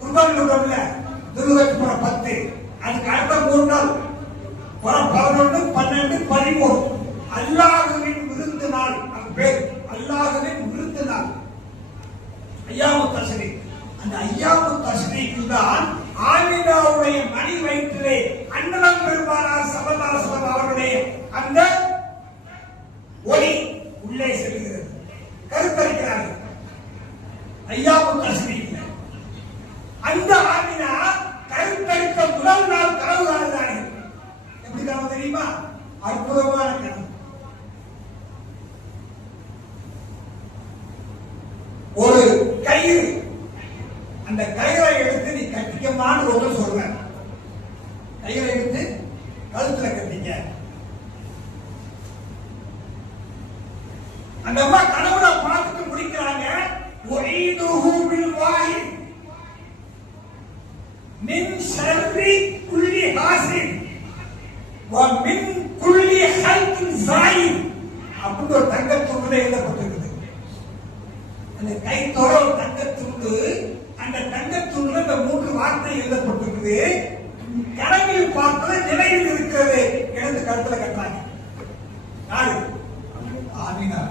குர்பானி விடுறோம்ல, துல்ஹஜ் புற 10, அதுக்கு அடுத்த 3 நாள் புற 11, 12, 13 அல்லாஹ்வின் விருந்து நாள். அது பேர் அல்லாஹ்வின் விருந்து நாள், ஐயாமு தஸ்ரீக். அந்த ஐயாமு தஸ்ரீக் தான் ஆமினாவுடைய மணி வயிற்றிலே அன்னலம் பெருமானார் ஸல்லல்லாஹு அலைஹி வஸல்லம் அவருடைய அந்த ஒளி உள்ளே செல்கிறது. கருத்தரிக்கிறார்கள் ஐயாமு தஸ்ரீக். அந்த ஆமினா கருத்தரித்த முதல் நாள் கனவு காணுகிறார்கள். எப்படி கனவு தெரியுமா? அற்புதமான கனவு. ஒரு கயிறு, அந்த கயிறை எடுத்து நீ கட்டிக்கமான்னு ஒரு சொல்ற. கயிறை எடுத்து கழுத்துல கட்டிக்க. அந்த அம்மா கனவுல பார்த்துட்டு முடிக்கிறாங்க. உஈதுஹு பில் வாஹித் மின் ஷர்ரி குல்லி ஹாசின் வ மின் குல்லி ஹல்கின் ஸாயித். அப்படி ஒரு தங்கத்துண்டு எழுதப்பட்டிருக்குது. அந்த கைத்தோட தங்கத்துண்டு, அந்த தங்கத்துண்டுல இந்த 3 வார்த்தை எழுதப்பட்டிருக்குது. கனவில் பார்த்தது நிலையில் இருக்கிறது. எழுந்து கழுத்துல கட்டுறாங்க. யாரு? ஆமினா.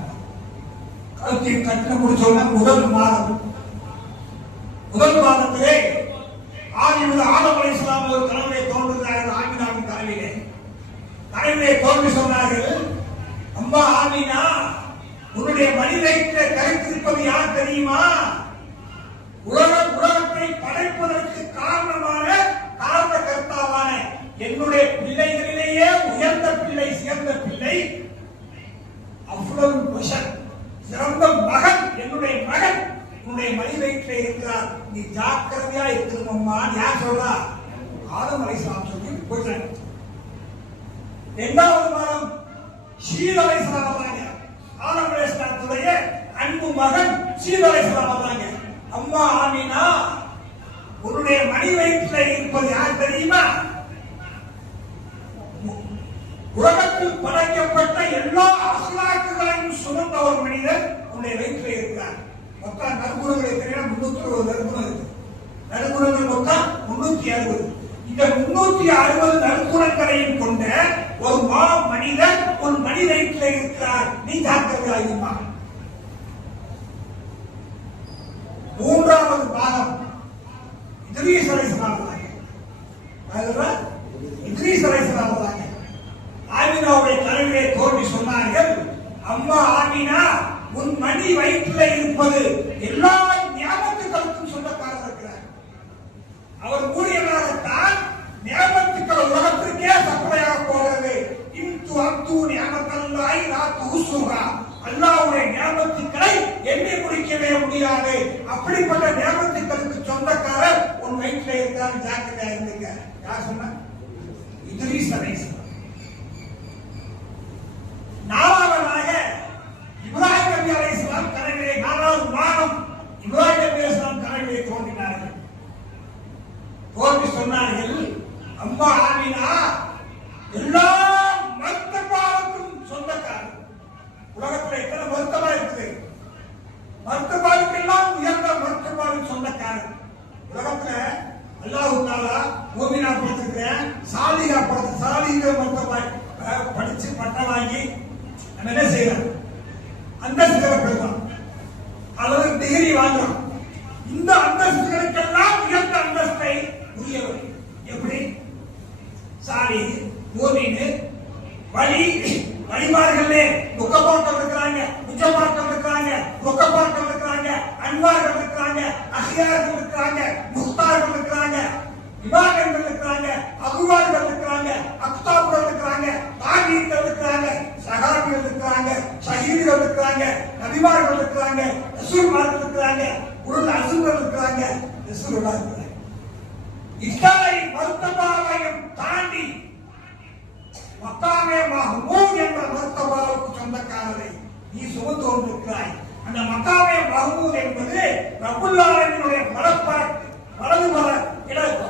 கழுத்தில் கட்டின முடிச்சோன்னா முதல் மாதத்திலே ஆதம் அலைஹிஸ்ஸலாம் ஒரு கனவிலே தோன்றுகிறார்கள். ஆமினாவின் கனவிலே தோன்றி சொன்னார்கள், அம்மா ஆமினா, உன்னுடைய மனிதத்தை கருத்திருப்பது யார் தெரியுமா? உலகத்தை படைப்பதற்கு காரணமான காரண கர்த்தாவான என்னுடைய பிள்ளைகளிலேயே உயர்ந்த பிள்ளை, சிறந்த பிள்ளை, அஃலல் பஷர், சிறந்த மகன், என்னுடைய மகன் உன்னுடைய மனிதத்திலே இருக்கிறார். நீ ஜாக்கிரதையா இருக்கணும்மா. யார் சொல்றா? ஆதம் அலைஹிஸ்ஸலாம் சொல்லி போயிட்டாங்க. இரண்டாவது மாதம் ஷீல் அலைஹிஸ்ஸலாம் வந்தாங்க. ஆதம் அலைஹிஸ்ஸலாத்துடைய அன்பு மகன் ஷீல் அலைஹிஸ்ஸலாம் வந்தாங்க. அம்மா ஆமினா, உன்னுடைய மடி வயிற்றில் இருப்பது யார் தெரியுமா? உலகத்தில் படைக்கப்பட்ட எல்லா அஸ்லாக்குகளையும் சுமந்த ஒரு மனிதர் உன்னுடைய வயிற்றில் இருக்கிறார். மொத்தம் நற்குணங்களை தெரியும், 360 நற்குணம் இருக்கு. நற்குணங்கள் மொத்தம் 360. இந்த 360 நற்குணங்களையும் கொண்ட ஒரு மா மனிதர் ஒரு மனித வயிற்றில் இருக்கிறார். நீ ஜாக்கிரதையாகுமா. மூன்றாவது பாகம் இத்ரீஸ் அலைஹிஸ்ஸலாம் வந்தாங்க. இத்ரீஸ் அலைஹிஸ்ஸலாம் வந்தாங்க. ஆமினாவுடைய கனவிலே தோன்றி சொன்னார்கள், அம்மா ஆமினா, உன் மடி வயிற்றில் இருப்பது எல்லா ஞாபகத்துக்களுக்கும் சொந்தக்காரர் இருக்கிறார். அவர் மூலியமாகத்தான் ஞாபகத்துக்கள் உலகத்திற்கே சப்ளையாக போகிறது. இன்து அப்து ஞாபகல்லாஹி லா துஹ்ஸுஹா, அல்லாஹ்வுடைய ஞாபகத்துக்களை எண்ணி முடிக்கவே முடியாது. அப்படிப்பட்ட ஞாபகத்துக்களுக்கு சொந்தக்காரர் உன் வயிற்றில் இருக்கிறார். ஜாக்கிரதையா இருந்துங்க. யார் சொன்னா? இத்ரீஸ் அலைஹிஸ்ஸலாம். நாலாவதாக இப்ராஹிம் நபி அலைஹிஸ்ஸலாம் கனவிலே, நாலாவது மாதம் இப்ராஹிம் நபி அலைஹிஸ்ஸலாம் கனவிலே தோன்றினார்கள். தோன்றி சொன்னார்கள், அம்மா ஆமினா, எல்லா மர்த்தபாவுக்கும் சொந்தக்காரர். உலகத்தில் எத்தனை மர்த்தபா இருக்குது? மர்த்தபாவுக்கெல்லாம் உயர்ந்த மர்த்தபாவுக்கு சொந்தக்காரர். உலகத்துல அல்லாஹ் தஆலா மூமினா படுத்திருக்கிறேன், சாலிகா படுத்து, சாலிக மர்த்தபா படிச்சு பட்டம் வாங்கி நம்ம என்ன செய்யறோம்? அந்தஸ்துகளை பெறுறோம் அல்லது டிகிரி வாங்குறோம். இந்த அந்தஸ்துகளுக்கெல்லாம் உயர்ந்த அந்தஸ்தை உரியவர். எப்படி? சாலி, மூமினு, வழிமார்களே துக்கப்பாட்டம் இருக்கிறாங்க, உச்சப்பாட்டம் இருக்கிறாங்க, துக்கப்பாட்டம் இருக்கிறாங்க, அன்பார்கள் இருக்கிறாங்க, அஹியார்கள் இருக்கிறாங்க, முக்தார்கள் இருக்கிறாங்க, விவாகங்கள் இருக்கிறாங்க, அகுவார்கள் இருக்கிறாங்க, அக்தாபுகள் இருக்கிறாங்க, தாகீர்கள் இருக்கிறாங்க, சகாபிகள் இருக்கிறாங்க, ஷஹீதுகள் இருக்கிறாங்க, நபிமார்கள் இருக்கிறாங்க, ரசூல்மார்கள் இருக்கிறாங்க, உருள் அசுர்கள் இருக்கிறாங்க, ரசூலுல்லாஹ் இருக்கிறாங்க. இத்தனை மர்த்தபாவையும் தாண்டி மக்காமே மஹ்மூத் என்ற மர்த்தபாவுக்கு சொந்தக்காரரை நீ சுமந்து கொண்டிருக்கிறாய். அந்த மக்காமே மஹ்மூத் என்பது ரப்புல் ஆலமீனுடைய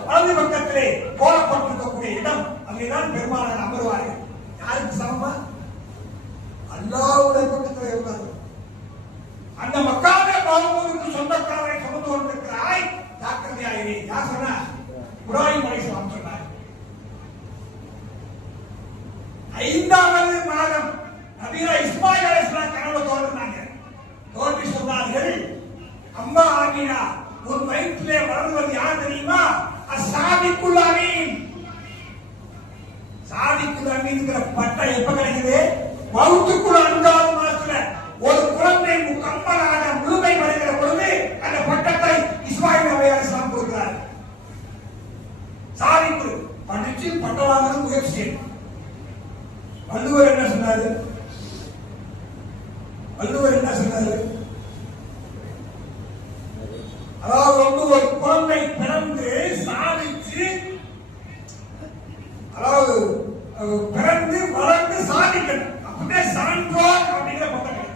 வலது பக்கத்திலே போடப்பட்டிருக்கக்கூடிய இடம். அங்கேதான் பெருமானார் அமர்வார்கள். யாருக்கு சமமா? அல்லாஹ்வுடைய பக்கத்தில் இருந்தார். அந்த மக்காமே மஹ்மூதுக்கு சொந்தக்காரரை சுமந்து கொண்டிருக்கிறாய். ஜாக்கிரதையாயிரு. யார் சொன்னா? இப்ராஹிம் அலைஹிஸ்ஸலாம் சொன்னார். ஐந்தாவது மாதம் நபியா இஸ்மாயில் அலைஹிஸ்ஸலாம் கனவு தோன்றினாங்க. தோன்றி சொன்னார்கள், அம்மா ஆமினா, உன் வயிற்றிலே வளர்வது யார் தெரியுமா? அஸ்ஸாதிக்குல் அமீன். சாதிக்குல் அமீன்ங்கிற பட்டம் எப்ப கிடைக்குது? மவுத்துக்குள் 5வது மாதத்துல ஒரு குழந்தை முக்கம்மலான முழுமை வருகிற பொழுது அந்த பட்டத்தை இஸ்மாயில் நபி அலைஹிஸ்ஸலாம் கொடுக்கிறார். சாதிக்கு படிச்சு பட்டம் வாங்கணும் முயற்சி செய்யணும். வள்ளுவர் என்ன சொன்னாரு? அதாவது ஒரு குழந்தை பிறந்து சாதிச்சு, அதாவது பிறந்து வளர்ந்து சாதிக்கணும். அப்படியே சான்றோர் அப்படிங்கிற பட்டம்.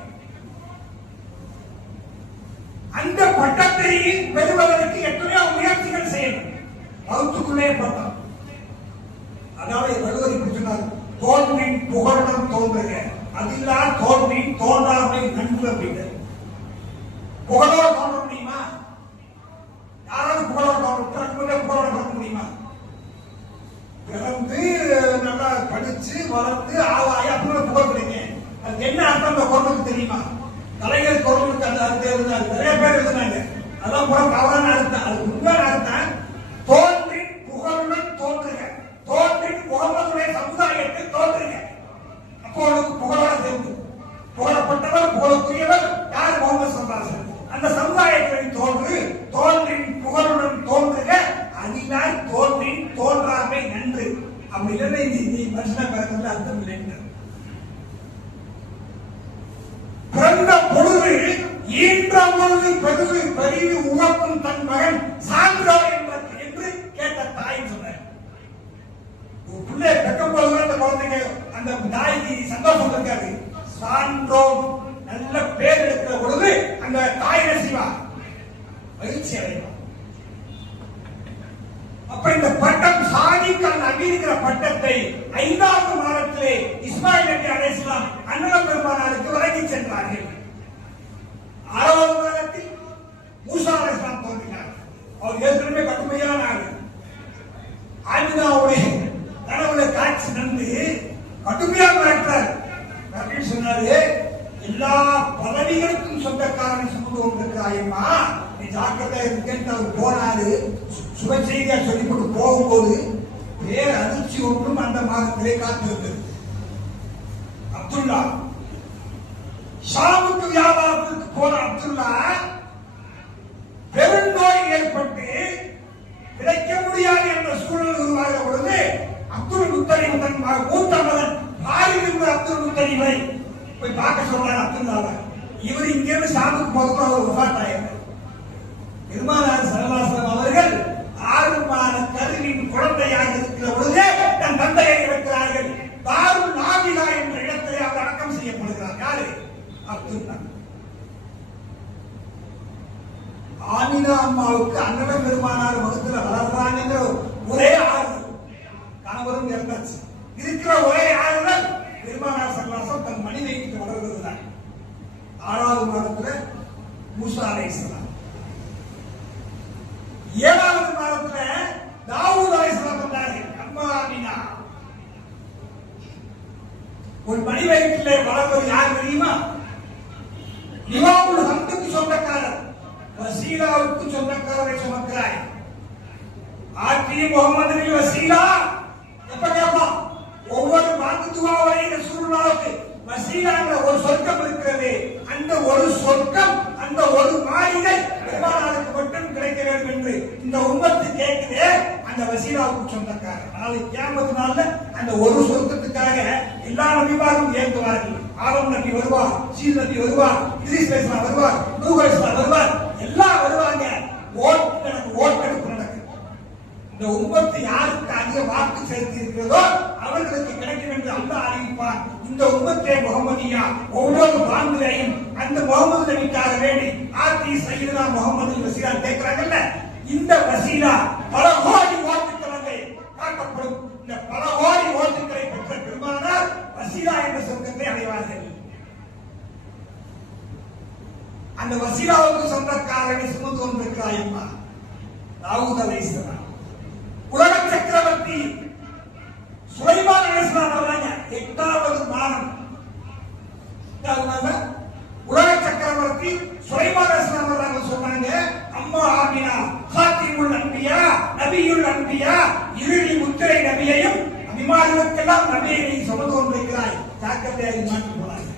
அந்த பட்டத்தை பெறுவதற்கு எத்தனையோ முயற்சிகள் செய்யணும். மவுத்துக்குள்ளே பட்டம். அதாவது வள்ளுவர் சொன்னார், தோன்றின் புகழுடன் தோன்றுக, அதில்லா தோன்றின் தோன்றாமை நன்கு அப்படின்னு. புகழோடு தோன்ற முடியுமா? யாராவது புகழோடு தோன்ற புகழோடு முடியுமா? பிறந்து நல்லா படிச்சு வளர்ந்து ஆவாய் அப்படின்னு புகழ் கிடைக்கும். அதுக்கு என்ன அர்த்தம் அந்த குரலுக்கு தெரியுமா? கலைஞர் குரலுக்கு அந்த அர்த்தம் இருந்தாங்க, நிறைய பேர் இருந்தாங்க. அதான் கூட தவறான அர்த்தம். அது உண்மையான அர்த்தம் தோன்றின் புகழுடன் தோன்றுக, தோன்றின் முகமதுடைய சமுதாயத்தில் தோன்றுங்க. அப்போ அவனுக்கு புகழோட சேர்ந்து புகழப்பட்டவர், புகழுக்குரியவர் யார்? முகமது ஸல்லல்லாஹு. அந்த சமுதாயத்தில் தோன்று, தோன்றின் புகழுடன் தோன்றுக, அதிலாய் தோன்றின் தோன்றாமை நன்று. அப்படி இல்லைன்னா நீ மனுஷனா பிறகு அர்த்தம் இல்லை. பிறந்த பொழுது ஈன்ற பொழுது பெரிது பெரிது உவக்கும் தன் மகன் சான்றார் என்று கேட்ட தாய் சொன்னார். பிள்ளை பெக்கும் போது அந்த குழந்தைங்க அந்த தாய்க்கு சந்தோஷம் இருக்காது. சான்றோம் நல்ல பேர் எடுக்கிற பொழுது அந்த தாய் என்ன செய்வா? மகிழ்ச்சி அடைவார். அப்ப இந்த பட்டம் சாதிக்கல் நம்பியிருக்கிற பட்டத்தை 5வது மாதத்திலே இஸ்மாயில் நபி அலைஹிஸ்ஸலாம் அண்ணன் பெருமானாருக்கு வழங்கி சென்றார்கள். 6வது மாதத்தில் மூசா அலைஹிஸ்ஸலாம் தோன்றினார். அவர் ஏற்கனவே கடுமையான ஆள். ஆமினாவுடைய கனவுல காட்சி நம்பி கடுமையாக மிரட்டார். நபி சொன்னாரு, எல்லா பதவிகளுக்கும் சொந்தக்காரன் சுமந்து கொண்டிருக்கிறாயம்மா, நீ ஜாக்கிரதை இருக்கேன்னு அவர் போனாரு. சுப செய்தியா சொல்லிக்கொண்டு போகும்போது பேர் அதிர்ச்சி ஒன்றும் அந்த மாதத்திலே காத்திருந்தது. அப்துல்லா ஷாமுக்கு வியாபாரத்திற்கு போன அப்துல்லா பெருநோய் ஏற்பட்டு கிடைக்க முடியாது என்ற சூழல் உருவாகிற பொழுது அப்துல் முத்தலிப் தன் மூத்த மகன் ஹாரிஸ் அப்துல் முத்தலிபை போய் பார்க்க சொல்றாரு அப்துல்லாவை. இவர் இங்கிருந்து ஷாமுக்கு போகிறப்ப அவர் வஃபாத் ஆயிரு. பெருமானார் ஸல்லல்லாஹு அலைஹி வஸல்லம் அவர்கள் 6 மாத கருவின் குழந்தையாக இருக்கிற பொழுதே தன் தந்தையை இழக்கிறார்கள். தாருல் நாபிலா என்ற இடத்திலே அவர் அடக்கம் செய்யப்படுகிறார். யாரு? அப்துல்லா. ஆமினா அம்மாவுக்கு அண்ணன் பெருமானார் வகுத்துல வளர்றாங்கிற ஒரே ஆறு, கணவரும் இறந்தாச்சு. இருக்கிற ஒரே ஆறுதான் பெருமானார் ஸல்லல்லாஹு அலைஹி வஸல்லம் தன் மனைவிக்கு வளர்கிறார். 6வது மாதத்துல மூசா அலைஹிஸ்ஸலாம், 7வது மாதத்துல தாவூத் அலைஹிஸ்ஸலாம் வந்தார்கள். அம்மா ஆமினா ஒரு மணி வயிற்றிலே வளர்வது யார் தெரியுமா? இமாமுல் ஹம்துக்கு சொந்தக்காரர், வசீலாவுக்கு சொந்தக்காரரை சுமக்கிறாய். ஆட்சி முகமது வசீலா எப்ப கேட்பான்? ஒவ்வொரு வாக்கு துவாவையும் ரசூலுல்லாஹ்வுக்கு வசீலாங்கிற ஒரு சொர்க்கம் இருக்கிறது. அந்த ஒரு சொர்க்கம், அந்த ஒரு மாளிகை பெருமானாருக்கு மட்டும் கிடைக்க வேண்டும் என்று இந்த உம்மத்து கேட்குதே, அந்த வசீலாவுக்கு சொந்தக்காரர். நாளை கியாமத் நாள்ல அந்த ஒரு சொர்க்கத்துக்காக எல்லா நபிமாரும் ஏற்றுவார்கள். ஆதம் நபி வருவார், சீல் நபி வருவார், இத்ரீஸ் அலைஹிஸ்ஸலாம் வருவார், நூஹ் அலைஹிஸ்ஸலாம் வருவார், எல்லாம் வருவாங்க. ஓட்டெடுப்பு நடக்கும். இந்த உம்மத்து யாருக்கு அதிக வாக்கு செலுத்தி இருக்கிறதோ அவர்களுக்கு கிடைக்கும் என்று அல்லாஹ் அறிவிப்பார். இந்த உம்மத்தே முகமதியா ஒவ்வொரு பாந்திரையும் அந்த முகமது நபிக்காக வேண்டி ஆர்த்தி சையதுனா முகமது வசீலா கேட்கிறாங்கல்ல, இந்த வசீலா பல கோடி ஓட்டுக்களை காட்டப்படும். இந்த பல கோடி ஓட்டுக்களை பெற்ற பெருமானார் வசீலா என்ற சொர்க்கத்தை அடைவார்கள். அந்த வசீலாவுக்கு சொந்தக்காரனை சுமந்து கொண்டிருக்கிறாயம்மா தாவூத் அலைஹிஸ்ஸலாம். உலக சக்கரவர்த்தி சுலைமான் அலைஹிஸ்ஸலாம் வர்றாங்க. 8வது மாதம் உலக சக்கரவர்த்தி சுலைமான் அலைஹிஸ்ஸலாம் வர்றாங்க. சொன்னாங்க, அம்மா ஆமினா காத்திமுல் அன்பியா நபியுல் அன்பியா, இறுதி முத்திரை நபியையும் நபிமார்களுக்கெல்லாம் நபியை நீ சுமந்து கொண்டிருக்கிறாய், ஜாக்கிரதையாக மாற்றி போனாங்க.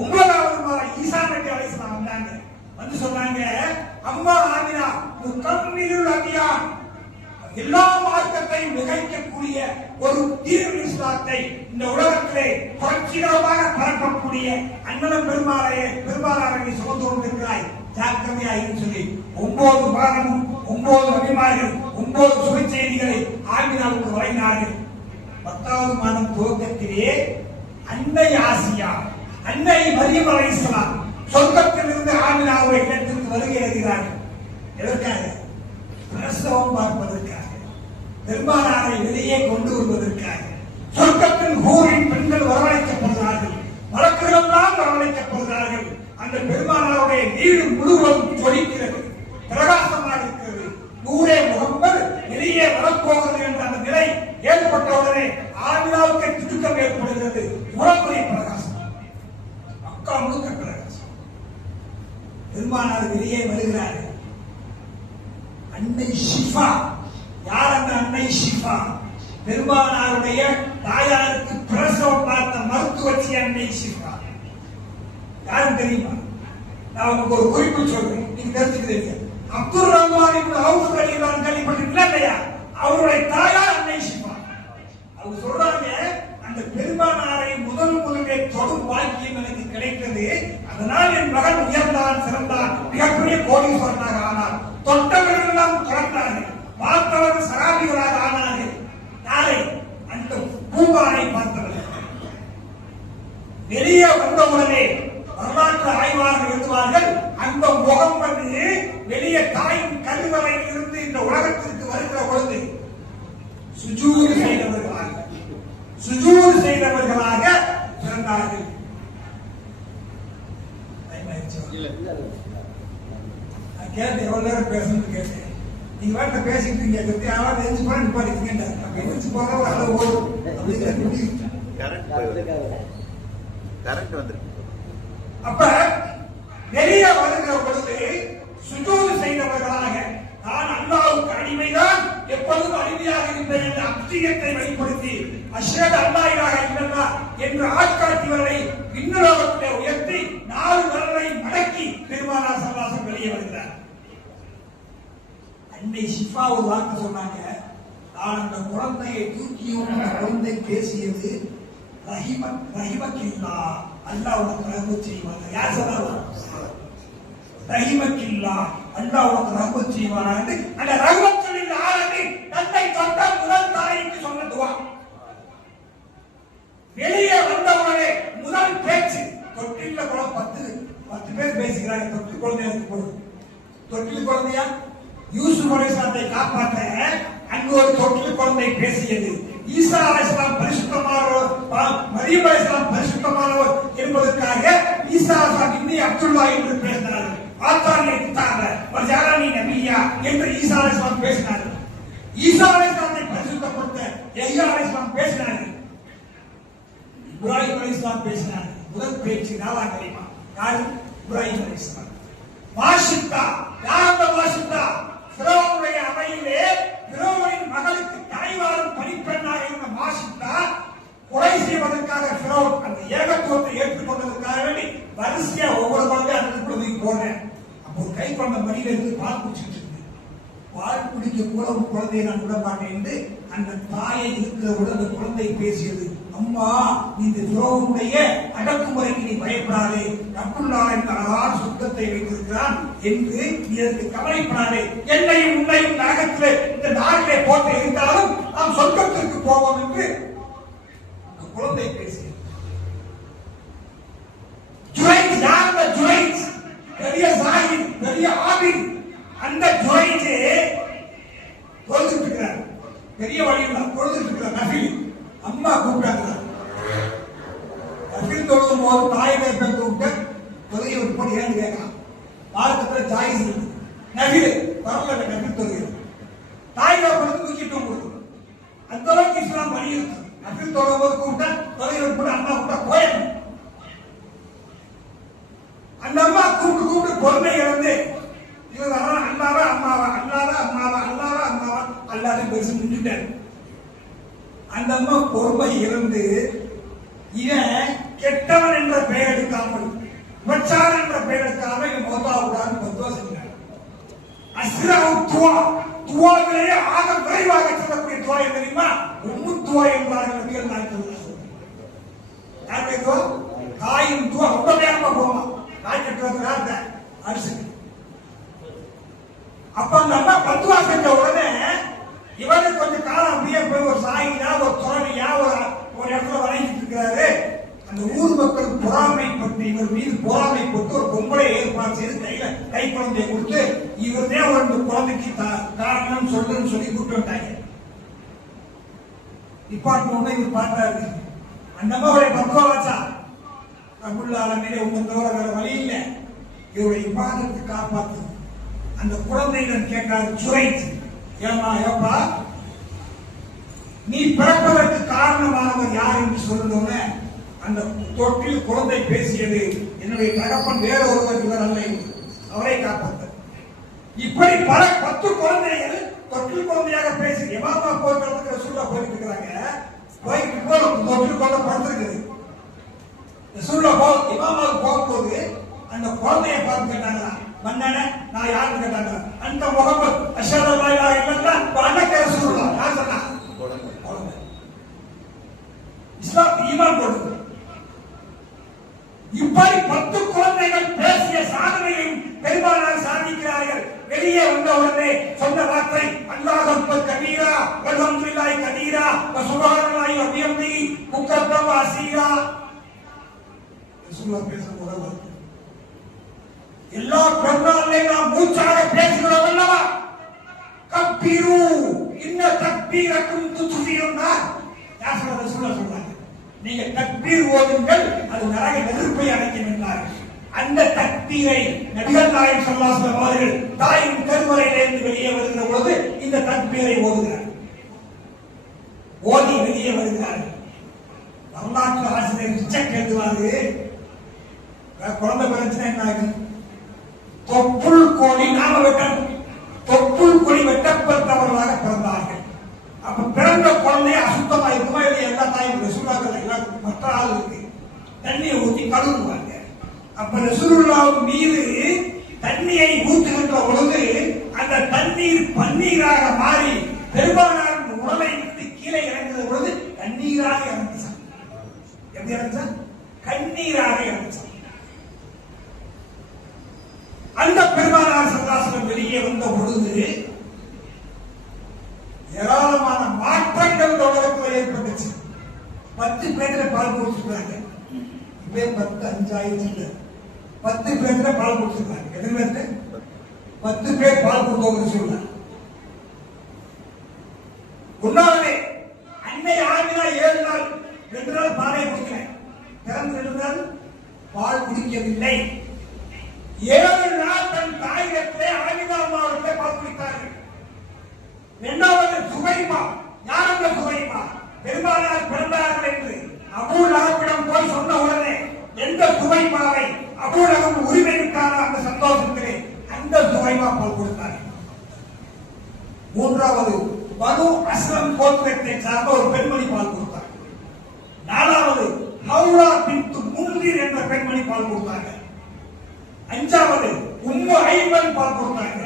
9வது மாதம் ஈசா நபி அலைஹிஸ்ஸலாம் வந்தாங்க. வந்து சொன்னாங்க, அம்மா ஆமினா முகம்மிலுல் அன்பியா, எல்லா மார்க்கத்தையும் மிகைக்கக்கூடிய ஒரு தீர்வு இஸ்லாத்தை இந்த உலகத்திலே புரட்சிகரமாக பரப்பக்கூடிய அண்ணன் பெருமானாரை சுமந்து கொண்டிருக்கிறாய், ஜாக்கிரதையாக சொல்லி 9 மாதமும் 9 நபிமார்கள் 9 சுப செய்திகளை ஆமினாவுக்கு வழங்கினார்கள். 10வது மாதம் துவக்கத்திலே அன்னை ஆசியா, அன்னை மரியம் அலைஹிஸ்ஸலாம் சொர்க்கத்திலிருந்து ஆமினாவுடைய இடத்திற்கு வருகை எழுதுகிறார்கள். எதற்காக? பிரசவம் பார்ப்பதற்காக, பெருமானாரை வெளியே கொண்டு வருவதற்காக. சொர்க்கத்தின் ஊரின் பெண்கள் வரவழைக்கப்படுகிறார்கள், மலக்குகளெல்லாம் வரவழைக்கப்படுகிறார்கள். அந்த பெருமானாருடைய வீடு முழுவதும் ஜொலிக்கிறது, பிரகாசமாக இருக்கிறது. நூரே முகம்மது வெளியே வரப்போகிறது என்ற அந்த நிலை ஏற்பட்டவுடனே ஆமினாவுக்கு திடுக்கம் ஏற்படுகிறது. உலகுடைய பிரகாசம், மக்கா முழுக்க பிரகாசம். பெருமானார் வெளியே வருகிறார்கள். அன்னை ஷிஃபா, யார் அந்த அன்னை ஷிஃபா? பெருமானாருடைய தாயாருக்கு பிரசவம் பார்த்த மருத்துவச்சி அன்னை ஷிஃபா. யாரும் தெரியுமா? நான் உங்களுக்கு ஒரு குறிப்பு சொல்றேன், நீங்க தெரிஞ்சுக்கிறீங்க. அப்துல் ரஹ்மான் இப்னு அவுஃப் ரலியல்லாஹு அன்ஹு கேள்விப்பட்டிருக்கீங்களா இல்லையா? அவருடைய தாயார் அன்னை ஷிஃபா. அவங்க சொல்றாங்க, அந்த பெருமானாரை முதலிலே தொடும் பாக்கியம் எனக்கு கிடைத்தது. அதனால் என் மகன் உயர்ந்தான், சிறந்தான், மிகப்பெரிய கோடீஸ்வரனாக ஆனார். தொட்டவர்கள் எல்லாம் தொடர்ந்தார்கள், பார்த்தவர்கள் சகாபிகளாக ஆனார்கள். யாரை? அந்த பூபானை பார்த்தவர்கள். வெளியே வந்தவுடனே வரலாற்று ஆய்வாளர்கள் எழுதுவார்கள், அந்த முகம் வந்து வெளியே தாயின் கருவறையில் இருந்து இந்த உலகத்திற்கு வருகிற பொழுது சுஜூது செய்தவர்களாக பிறந்தார்கள். கேட்டு எவ்வளவு நேரம் பேசணும்னு கேட்டேன். நீங்க வேட்ட பேசிட்டு இருக்கீங்க, யாராவது எழுந்து போற நிப்பாட்டிங்க, எழுந்து போற ஒரு அளவு ஓடும் கரண்ட் வந்து. அப்ப வெளியே வருகிற பொழுது சுஜூது செய்தவர்களாக, நான் அல்லாஹ்வுக்கு அடிமைதான், எப்பொழுதும் அடிமையாக இருப்பேன் என்ற அப்தியத்தை வெளிப்படுத்தி அஷ்ஹது அல்லா இலாஹ இல்லல்லாஹ் என்ற ஆட்காட்டியவரை விண்ணுலகத்திலே உயர்த்தி 4 விரலை மடக்கி பெருமானார் ஸல்லல்லாஹு அலைஹி வஸல்லம் வெளியே வருகிறார். அன்னை ஷிஃபா ஒரு வார்த்தை சொன்னாங்க, நான் அந்த குழந்தையை தூக்கியும் அந்த குழந்தை பேசியது ரஹிமக்கில்லா, அல்லாஹ் உனக்கு ரஹ்மத் செய்வானா. யார் சொன்னாங்க? ரஹிமக்கில்லா, அல்லாஹ் உனக்கு ரஹ்மத் செய்வானா என்று அந்த ரஹ்மத்துல் ஆலமீன் தன்னை தொட்ட முதல் தாய்க்கு சொன்ன துஆ. வெளியே வந்தவனே முதல் பேச்சு தொட்டில கூட 10 பேர் பேசிக்கிறாங்க. தொட்டி குழந்தைக்கு போடு, தொட்டில் குழந்தையா யூசுப் அலைஹிஸ்ஸலாத்தை காப்பாற்ற அங்கு ஒரு தொட்டில் குழந்தை பேசியது. ஈசா அலைஹிஸ்ஸலாம் பரிசுத்தமானவர், மரியம் அலைஹிஸ்ஸலாம் பரிசுத்தமானவர் என்பதற்காக ஈசா இன்னி அப்துல்லா என்று பேசினார்கள். ஆத்தானி கிதாப வஜாலனி நபியா என்று ஈசா அலைஹிஸ்ஸலாம் பேசினார்கள். ஈசா அலைஹிஸ்ஸலாத்தை பரிசுத்தப்படுத்த யஹ்யா அலைஹிஸ்ஸலாம் பேசினார்கள். இப்ராஹிம் அலைஹிஸ்ஸலாம் பேசினார்கள். முதல் பேச்சு நாலாம் கலிமா யாரு? இப்ராஹிம் அலைஹிஸ்ஸலாம். வாஷித்தா, யார் அந்த வாஷித்தா? ஃபிரௌனுடைய அவையிலே ஃபிரௌனின் மகளுக்கு தாய்வாரும் பணிப்பெண்ணாக இருந்த வாஷித்தா கொலை செய்வதற்காக ஃபிரௌன் அந்த ஏகத்துவத்தை ஏற்றுக்கொண்டதற்காக வேண்டி வரிசையா ஒவ்வொரு குழந்தை அந்த குழந்தைக்கு போனேன். அப்போ ஒரு கை குழந்தை மடியில இருந்து பால் குடிச்சிட்டு இருக்கு. பால் குடிக்க கூட ஒரு குழந்தையை நான் விட மாட்டேன் என்று அந்த தாயை இருக்கிறவுடன் அந்த குழந்தை பேசியது, அம்மா இந்த ஃபிரௌனுடைய அடக்குமுறைக்கு நீ பயப்படாதே, ரப்புல்லாஹ் என்ற அழகான சுத்தத்தை வைத்திருக்கிறான் என்று இதற்கு கவலைப்படாதே, என்னையும் உன்னையும் நரகத்திலே இந்த நாட்டிலே போட்டு இருந்தாலும் நாம் சொர்க்கத்திற்கு போவோம் என்று அந்த குழந்தை பேசியது. ஜுரைஜ், யார் ஜுரைஜ்? பெரிய சாஹிப், பெரிய ஆபித். அந்த ஜுரைஜ் தொழுதுட்டு இருக்கிறார், பெரிய வழியில் தொழுதுட்டு இருக்கிறார். நஃபில் அம்மா கூப்பிட்டாங்க. நஃபில் தொழுதும் போது தாயை கூப்பிட்டு தொழுகை ஒரு போட்டு ஏன்னு கேட்கலாம். மார்க்கத்தில் ஜாயிஸ் இருக்கு. நஃபில் வரல, நஃபில் தொழுகை தாய் தகப்பனுக்கு தூக்கிட்டு கொடுக்கும். அந்த அளவுக்கு இஸ்லாம் வழி இருக்கு. நஃபில் தொழும் போது கூப்பிட்டா தொழுகை ஒரு போட்டு அம்மா கூப்பிட்டா போயிடும். அந்த அம்மா கூப்பிட்டு பொறுமை இழந்து இவர் அல்லாவா அம்மாவா, அல்லாவா அம்மாவா, அல்லாவா அம்மாவா, அல்லாத பேசி நின்றுட்டாரு. அந்த அம்மா பொறுமை இருந்து இவன் கெட்டவன் என்ற பெயர் எடுக்காமல், விபச்சாரம் என்ற பெயர் எடுக்காமல் இவன் மோதாவுடான்னு மொத்தவா செஞ்சாங்க. அஸ்ராவு துவா, துவாவிலேயே ஆக விரைவாக சொல்லக்கூடிய துவா தெரியுமா? உம்மு துவா என்பார்கள். யாருடைய துவா? தாயின் துவா ரொம்ப வேகமா போவான். தாய் கட்டுவதற்காக அரிசி. அப்ப அந்த அம்மா பத்துவா செஞ்ச உடனே இவரு கொஞ்சம் காலம் அப்படியே போய் ஒரு சாயினா ஒரு துறவியா ஒரு இடத்துல வணங்கிட்டு இருக்கிறாரு. அந்த ஊர் மக்கள் பொறாமைப்பட்டு இவர் மீது பொறாமைப்பட்டு ஒரு பொம்பளை ஏற்பாடு செய்து கை குழந்தையை கொடுத்து இவர்தே ஒரு குழந்தைக்கு காரணம் சொல்றேன்னு சொல்லி கூப்பிட்டு வந்தாங்க. டிபார்ட்மெண்ட் இவர் பார்த்தாரு. அந்த அம்மாவுடைய பத்துவா வச்சா ரப்புல்லாஹ் ஆலமீனே உங்க தவிர வேற வழி இல்லை, இவருடைய இபாதத்தை காப்பாத்து. அந்த குழந்தையிடம் கேட்டார் ஜுரைஜ், ஏமா ஏப்பா நீ பிறப்பதற்கு காரணமானவர் யார் என்று சொல்லுங்க. அந்த தொட்டில் குழந்தை பேசியது, என்னுடைய தகப்பன் வேற ஒருவர், இவர் அல்ல, அவரை காப்பாற்ற. இப்படி பல 10 குழந்தைகள் தொட்டில் குழந்தையாக பேசி இமாமா போகிறதுக்கு ரசூலுல்லாஹ் போயிட்டு இருக்கிறாங்க. போயிட்டு தொட்டில் குழந்தை படுத்திருக்குது. ரசூலுல்லாஹ் இமாமாவுக்கு போகும்போது அந்த குழந்தைய பார்த்து கேட்டாங்களா, மன்னனே நான் யாருன்னு கேட்டாங்க. அந்த முகமது அஷ்ஹது அல்லா இலாஹ இல்லல்லாஹ் வ அன்னக ரசூலுல்லாஹ். யார் சொன்னா? இஸ்லாம் ஈமான் போடுது. இப்படி 10 குழந்தைகள் பேசிய சாதனையும் பெருமானார் சாதிக்கிறார்கள். வெளியே வந்த உடனே சொன்ன வார்த்தை அல்லாஹ் அக்பர் கபீரா வல்ஹம்துலில்லாஹி கதீரா வ சுப்ஹானல்லாஹி வ பிஹம்திஹி புக்ரத்தன் வ அஸீலா. ரசூலுல்லாஹ் பேசும்போது வருது. எல்லா பெருநாளையும் நாம் மூச்சாக பேசுகிறோம் அல்லவா? கப்பீரு இன்ன தக்பீரக்கும் துத்ஃபியுன்னா யார் சொல்ற? ரசூலுல்லாஹ் சொல்றாங்க, நீங்க தக்பீர் ஓதுங்கள், அது நரக நெருப்பை அணைக்கும் என்றார்கள். அந்த தக்பீரை நபிகள் நாயகம் ஸல்லல்லாஹு அலைஹி வஸல்லம் அவர்கள் தாயின் கருவறையிலிருந்து வெளியே வருகிற பொழுது இந்த தக்பீரை ஓதுகிறார். ஓதி வெளியே வருகிறார்கள். வரலாற்று ஆசிரியர் ரிச்சர்ட் எழுதுவாரு, குழந்தை பிறந்துச்சுன்னா என்ன ஆகும்? தொப்புள் கொடி நாம வெட்டணும். தொப்புள் கொடி வெட்டப்பட்டவர்களாக பிறந்தார்கள். அப்ப பிறந்த குழந்தைய அசுத்தமா இருக்குமா இல்லை? எல்லா தாயும் ரசூலுல்லாஹ் எல்லாம் மற்ற ஆள் இருக்கு, தண்ணியை ஊற்றி கழுவுவாங்க. அப்ப ரசூலுல்லாஹ் மீது தண்ணியை ஊற்றுகின்ற பொழுது அந்த தண்ணீர் பன்னீராக மாறி பெருமானார் உடலை விட்டு கீழே இறங்குகிற பொழுது கண்ணீராக இறங்குச்சான். எப்படி இறங்குச்சா? கண்ணீராக இறங்குச்சான். அந்த பெருமானார் ஸல்லல்லாஹு அலைஹி வஸல்லம் வெளியே வந்த பொழுது ஏராளமான மாற்றங்கள் உலகத்தில் ஏற்பட்டுச்சு. 10 பேர்ல பால் குடிச்சிருக்காங்க. இப்பவே 10 5 ஆயிடுச்சு. 10 பேர்ல பால் குடிச்சிருக்காங்க. எத்தனை பேருக்கு? 10 பேர் பால் கொடுத்தவங்க சொல்றாங்க. உண்ணாவிலே அன்னை ஆமினா 7 நாள் 2 நாள் பாலை குடிக்கல. பிறந்து 2 நாள் பால் குடிக்கவில்லை. 7 நாள் தன் தாயிடத்திலே ஆமினா அம்மாவிடத்திலே பால் குடித்தார்கள். இரண்டாவது சுகைமா. யார் அந்த சுகைமா? பெருமானார் பிறந்தார்கள் என்று அபூ லஹபிடம் போய் சொன்ன உடனே எந்த சுகைமாவை அபூ லஹப் உரிமை விட்டாரோ அந்த சந்தோஷத்திலே அந்த சுகைமா பால் கொடுத்தார்கள். மூன்றாவது பனு அஸ்லம் கோத்திரத்தை சார்ந்த ஒரு பெண்மணி பால் கொடுத்தார். நாலாவது ஹவுலா பின்த் முன்திர் என்ற பெண்மணி பால் கொடுத்தாங்க. அஞ்சாவது உம்மு ஐமன் பால் கொடுத்தாங்க.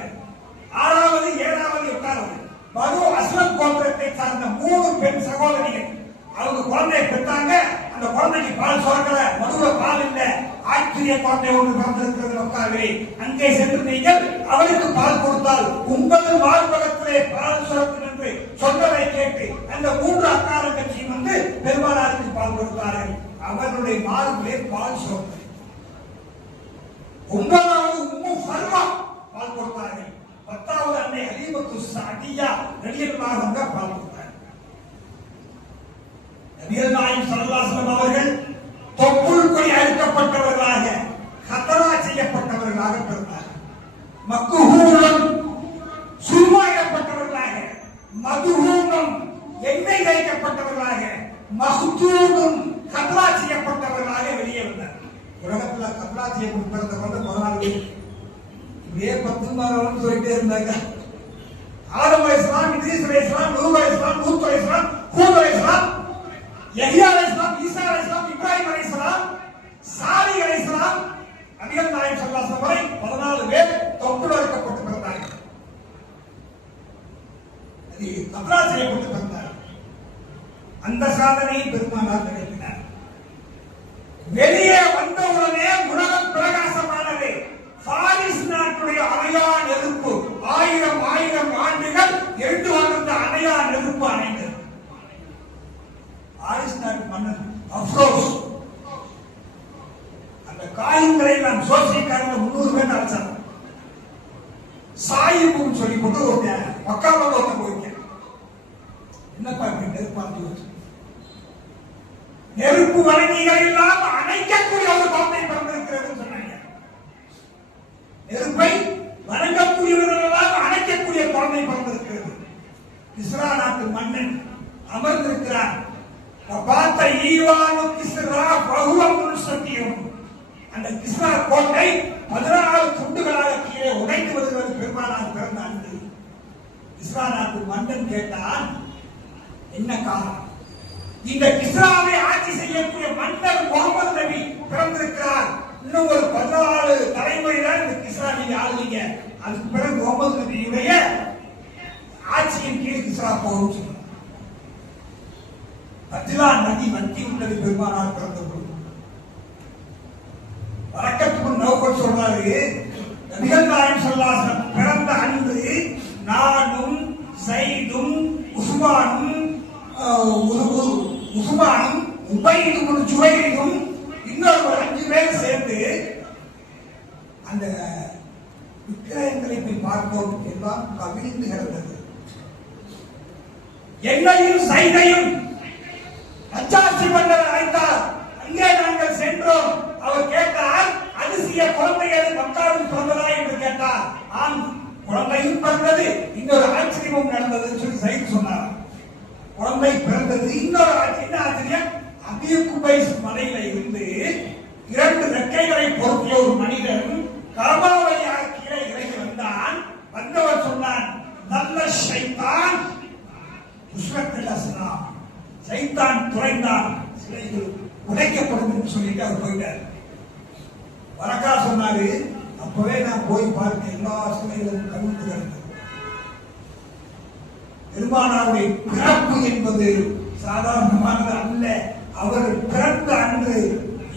ஆறாவது 7வது 8வது பனு அஸ்லம் கோத்திரத்தை சார்ந்த 3 பெண் சகோதரிகள் அவங்க குழந்தையை பெற்றாங்க. அந்த குழந்தைக்கு பால் சுரக்கல, மதுர பால் இல்ல, ஆச்சரிய குழந்தை ஒன்று பிறந்திருக்கிறது உட்கார்வே, அங்கே சென்று நீங்கள் அவளுக்கு பால் கொடுத்தால் உங்கள் வாழ்வகத்திலே பால் சுரக்கும் என்று சொன்னதை கேட்டு அந்த 3 அக்கார கட்சியும் வந்து பெருமானாருக்கு பால் கொடுத்தார்கள். அவர்களுடைய மார்பிலே பால் சுரக்கும். 9வது உம்மு ஃபர்மா பால் கொடுத்தார்கள். 10வது அன்னை ஹலீமத்து ஸஅதிய்யா ரலியல்லாஹு அன்ஹா பால் கொடுத்தார்கள். நபிகள் நாயகம் ஸல்லல்லாஹு அலைஹி வஸல்லம் அவர்கள் தொப்புள் கொடி அறுக்கப்பட்டவர்களாக, ஹதரா செய்யப்பட்டவர்களாக பிறந்தார்கள். மக்ஹூலம் சுருமாயிடப்பட்டவர்களாக, மதுஹூனம் எண்ணெய் வைக்கப்பட்டவர்களாக, மஹ்தூனும் ஹதரா செய்யப்பட்டவர்களாக வெளியே வந்தார்கள். உலகத்துல ஹதரா செய்யப்பட்ட 14 பேர். இப்படியே 10 மாதம் சொல்லிட்டே இருந்தாங்க. ஆதம் அலைஹிஸ்ஸலாம், இத்ரீஸ் அலைஹிஸ்ஸலாம், நூஹ் அலைஹிஸ்ஸலாம், லூத் அலைஹிஸ்ஸலாம், ஹூத் அலைஹிஸ்ஸலாம், யஹ்யா அலைஹிஸ்ஸலாம், ஈசா அலைஹிஸ்ஸலாம், இப்ராஹிம் அலைஹிஸ்ஸலாம், சாலிஹ் அலைஹிஸ்ஸலாம், நபிகள் நாயகம் ஸல்லல்லாஹு அலைஹி வஸல்லம் வரை 14 பேர் தொப்புள் அறுக்கப்பட்டு பிறந்தார்கள். அது ஹதரா செய்யப்பட்டு பிறந்தார்கள். அந்த சாதனையை பெருமானார் நிகழ்த்தினார். வெளியே வந்தவுடனே உலகம் பிரகாசமானது. பாரிஸ் நாட்டுடைய அணையா நெருப்பு 1000 ஆண்டுகள் எட்டு வளர்ந்த அணையா நெருப்பு அணைந்தது. பாரிஸ் நாட்டு மன்னன் அப்ரோஸ் அந்த காயங்களை நாம் சோசியக்காரங்க 300 பேர் அழைச்சாங்க. சாயிபுன்னு சொல்லி போட்டு ஒரு மக்காவில் ஒருத்தன் போயிருக்கேன். என்னப்பா இப்படி நெருப்பாந்து வச்சு நெருப்பு வழங்கிகள் எல்லாம் அணைக்கக்கூடிய ஒரு குழந்தை பிறந்திருக்கிறது சொன்னாங்க. நெருப்பை வணங்கக்கூடியவர்களாக அணைக்கக்கூடிய குழந்தை பிறந்திருக்கிறது. கிஸ்ரா நாட்டு மன்னன் அமர்ந்திருக்கிறார். பார்த்த ஈவானு கிஸ்ரா பகுவம் சத்தியம். அந்த கிஸ்ரா கோட்டை 14 துண்டுகளாக கீழே உடைத்து வருகிறது. பெருமானார் பிறந்த அன்று கிஸ்ரா நாட்டு மன்னன் கேட்டான், என்ன காரணம்? இந்த கிஸ்ராவை ஆட்சி செய்யக்கூடிய மன்னர் முகமது நபி பிறந்திருக்கிறார். இன்னும் ஒரு 14 தலைமுறைதான் இந்த கிஸ்ரா நீங்க ஆளுவீங்க. அதுக்கு பிறகு முகமது நபியுடைய ஆட்சியின் கீழ் கிஸ்ரா போகும் சொன்னார். அஜ்லா நதி வற்றி விட்டது பெருமானார் பிறந்த பொழுது. வரக்கத்துக்கு நோக்கம் சொல்றாரு, நபிகள் நாயகம் ஸல்லல்லாஹு அலைஹி வஸல்லம் பிறந்த அன்று நானும் ஸைதும் உஸ்மானும் உபைதும் ஜுவைரும் இன்னொரு ஒரு 5 பேர் சேர்ந்து அந்த விக்கிரகங்களை போய் பார்த்தோம். எல்லாம் கவிழ்ந்து கிடந்தது. என்னையும் சைதையும் அச்சாட்சி மன்னர் அழைத்தார். அங்கே நாங்கள் சென்றோம். அவர் கேட்டார், அதிசய குழந்தைகள் மக்களும் பிறந்ததா என்று கேட்டார். ஆம், குழந்தையும் பிறந்தது, இன்னொரு ஆச்சரியமும் நடந்தது சொல்லி சைத் சொன்னார். குழந்தை பிறந்தது. இன்னொரு என்ன ஆச்சரியம், அபியகுபைஸ் மலையில இருந்து 2 ரெக்கைகளை பொருத்திய ஒரு மனிதன் கர்மாவளியாக கீழே இறங்கி வந்தான். வந்தவர் சொன்னான், நல்ல ஷைத்தான் புஷ்பத்தில் அஸ்லாம், சைத்தான் துறைந்தான், சிலைகள் உடைக்கப்படும் என்று சொல்லிட்டு அவர் போயிட்டார். வரக்கா சொன்னாரு, அப்பவே நான் போய் பார்க்க எல்லா சிலைகளும் கவிழ்ந்து கிடந்தது. பெருமானாருடைய பிறப்பு என்பது சாதாரணமானது அல்ல. அவர் பிறந்த அன்று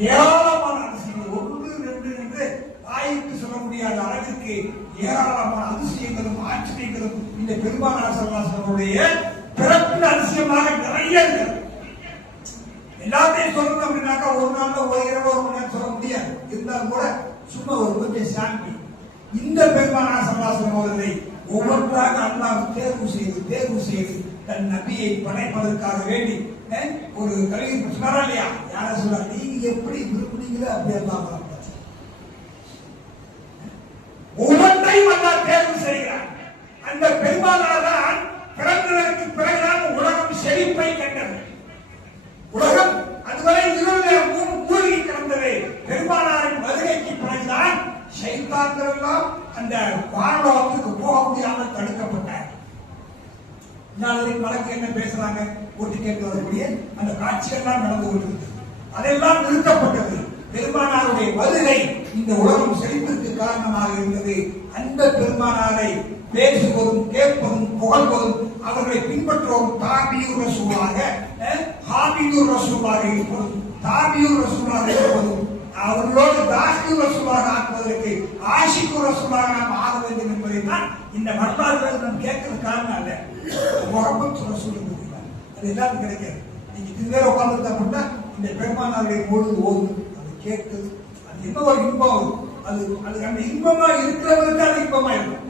ஏராளமான அதிசயங்கள், 1, 2 என்று வாய்க்கு சொல்ல முடியாத அளவிற்கு ஏராளமான அதிசயங்களும் ஆச்சரியங்களும் இந்த பெருமானார் ஸல்லல்லாஹு அலைஹி வஸல்லம் பிறப்பின் அதிசயமாக நிறைய இருக்கிறது. எல்லாத்தையும் சொல்லணும் அப்படின்னாக்கா ஒரு நாள்ல ஒரு இரவு ஒரு மணி நேரம் சொல்ல முடியாது. இருந்தாலும் கூட சும்மா ஒரு கொஞ்சம் சாமி இந்த பெருமானார் ஸல்லல்லாஹு அலைஹி வஸல்லம் அவர்களை ஒவ்வொன்றாக அல்லாஹ் தேர்வு செய்து தன் நபியை படைப்பதற்காக வேண்டி ஒரு கலியில் சொன்னாரா இல்லையா? யார சொல்ல, நீங்க எப்படி விரும்புனீங்களோ அப்படி எல்லாம் ஒவ்வொன்றையும் அல்லாஹ் தேர்வு செய்கிறார். அந்த பெருமானார் தான் பிறந்ததற்கு பிறகுதான் உலகம் செழிப்பை கண்டது. உலகம் அதுவரை இருளில் மூழ்கி கிடந்தது. பெருமானாரின் வருகைக்கு பிறகுதான் ஷைத்தான்கள் எல்லாம் அந்த வானலோகத்துக்கு போக முடியாமல் தடுக்கப்பட்டார். வழக்கு என்ன பேசுறாங்க, ஓட்டு கேட்டு வரக்கூடிய அந்த காட்சியெல்லாம் நடந்து கொண்டிருந்தது. அதெல்லாம் நிறுத்தப்பட்டது. பெருமானாருடைய வருகை இந்த உலகம் செழிப்பிற்கு காரணமாக இருந்தது. அந்த பெருமானாரை பேசுவதும் கேட்பதும் புகழ்வதும் அவர்களை பின்பற்றுவோம் தாபியூர் ரசூலாக, ஹாபியூர் ரசூலாக இருப்பதும், தாபியூர் ரசூலாக இருப்பதும், அவர்களோடு தாஹியூர் ரசூலாக ஆக்குவதற்கு ஆஷிக்கூர் ரசூலாக நாம் ஆக வேண்டும் என்பதை தான் இந்த வரலாறுகளை நாம் கேட்கறது காரணம் அல்ல. முகமது ரசூல் அது எல்லாரும் கிடைக்காது. நீங்க இதுவே உட்கார்ந்து அப்படின்னா இந்த பெருமானாருடைய பொழுது ஓது, அதை கேட்குது, அது என்ன ஒரு இன்பம். அது அந்த இன்பமா இருக்கிறவருக்கு அது இன்பமா இருக்கும்.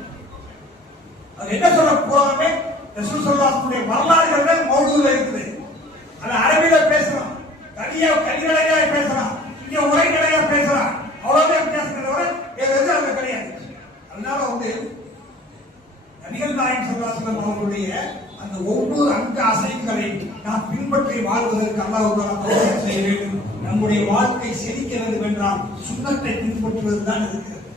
அது என்ன சொல்ல போறாமே, ரசூல் ஸல்லல்லாஹு அலைஹி வஸல்லம் வரலாறுகள் மௌதுல இருக்குது. அது அரபியில பேசலாம், கலிகளையா பேசலாம், இங்க உரைகளையா பேசலாம், அவ்வளவுதான் வித்தியாசங்களோட எது அங்க கிடையாது. அதனால நபிகள் நாயகம் ஸல்லல்லாஹு அலைஹி வஸல்லம் அவர்களுடைய அந்த ஒவ்வொரு அங்க அசைவுகளை நாம் பின்பற்றி வாழ்வதற்கு அல்லாஹ் தௌஃபீக் செய்ய வேண்டும். நம்முடைய வாழ்க்கை செழிக்க வேண்டும் என்றால் சுன்னத்தை பின்பற்றுவதுதான் இருக்கிறது,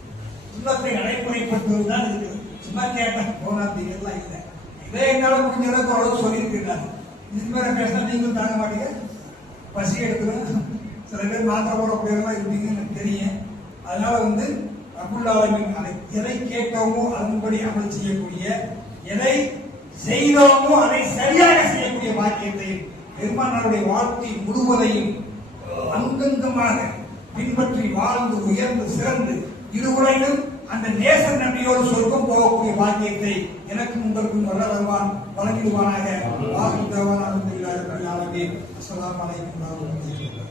சுன்னத்தை நடைமுறைப்படுத்துவதுதான் இருக்கிறது. சும்மா கேட்டேன் போனாத்தீங்க எல்லாம் இல்லை. இதே என்னால முடிஞ்ச அளவுக்கு அவ்வளவு சொல்லியிருக்கிறாங்க. இது மேல பேசினா நீங்களும் தாங்க மாட்டீங்க, பசி எடுத்துடும். சில பேர் மாத்திரை போடக்கூடியவங்க இருப்பீங்கன்னு எனக்கு தெரியும். அதனால ரப்புல் ஆலமீன் அதை எதை கேட்டோமோ அதன்படி அமல் செய்யக்கூடிய, எதை செய்தோமோ அதை சரியாக செய்யக்கூடிய பாக்கியத்தையும் பெருமானாருடைய வாழ்க்கை முழுவதையும் அங்கங்கமாக பின்பற்றி வாழ்ந்து உயர்ந்து சிறந்து இருவுரையிலும் அந்த நேச நபியோடு சொர்க்கம் போகக்கூடிய பாக்கியத்தை எனக்கும் உங்களுக்கும் வல்லவன் வழங்கிடுவானாக. அஸ்ஸலாமு அலைக்கும் வரஹ்மத்துல்லாஹி வபரகாத்துஹு.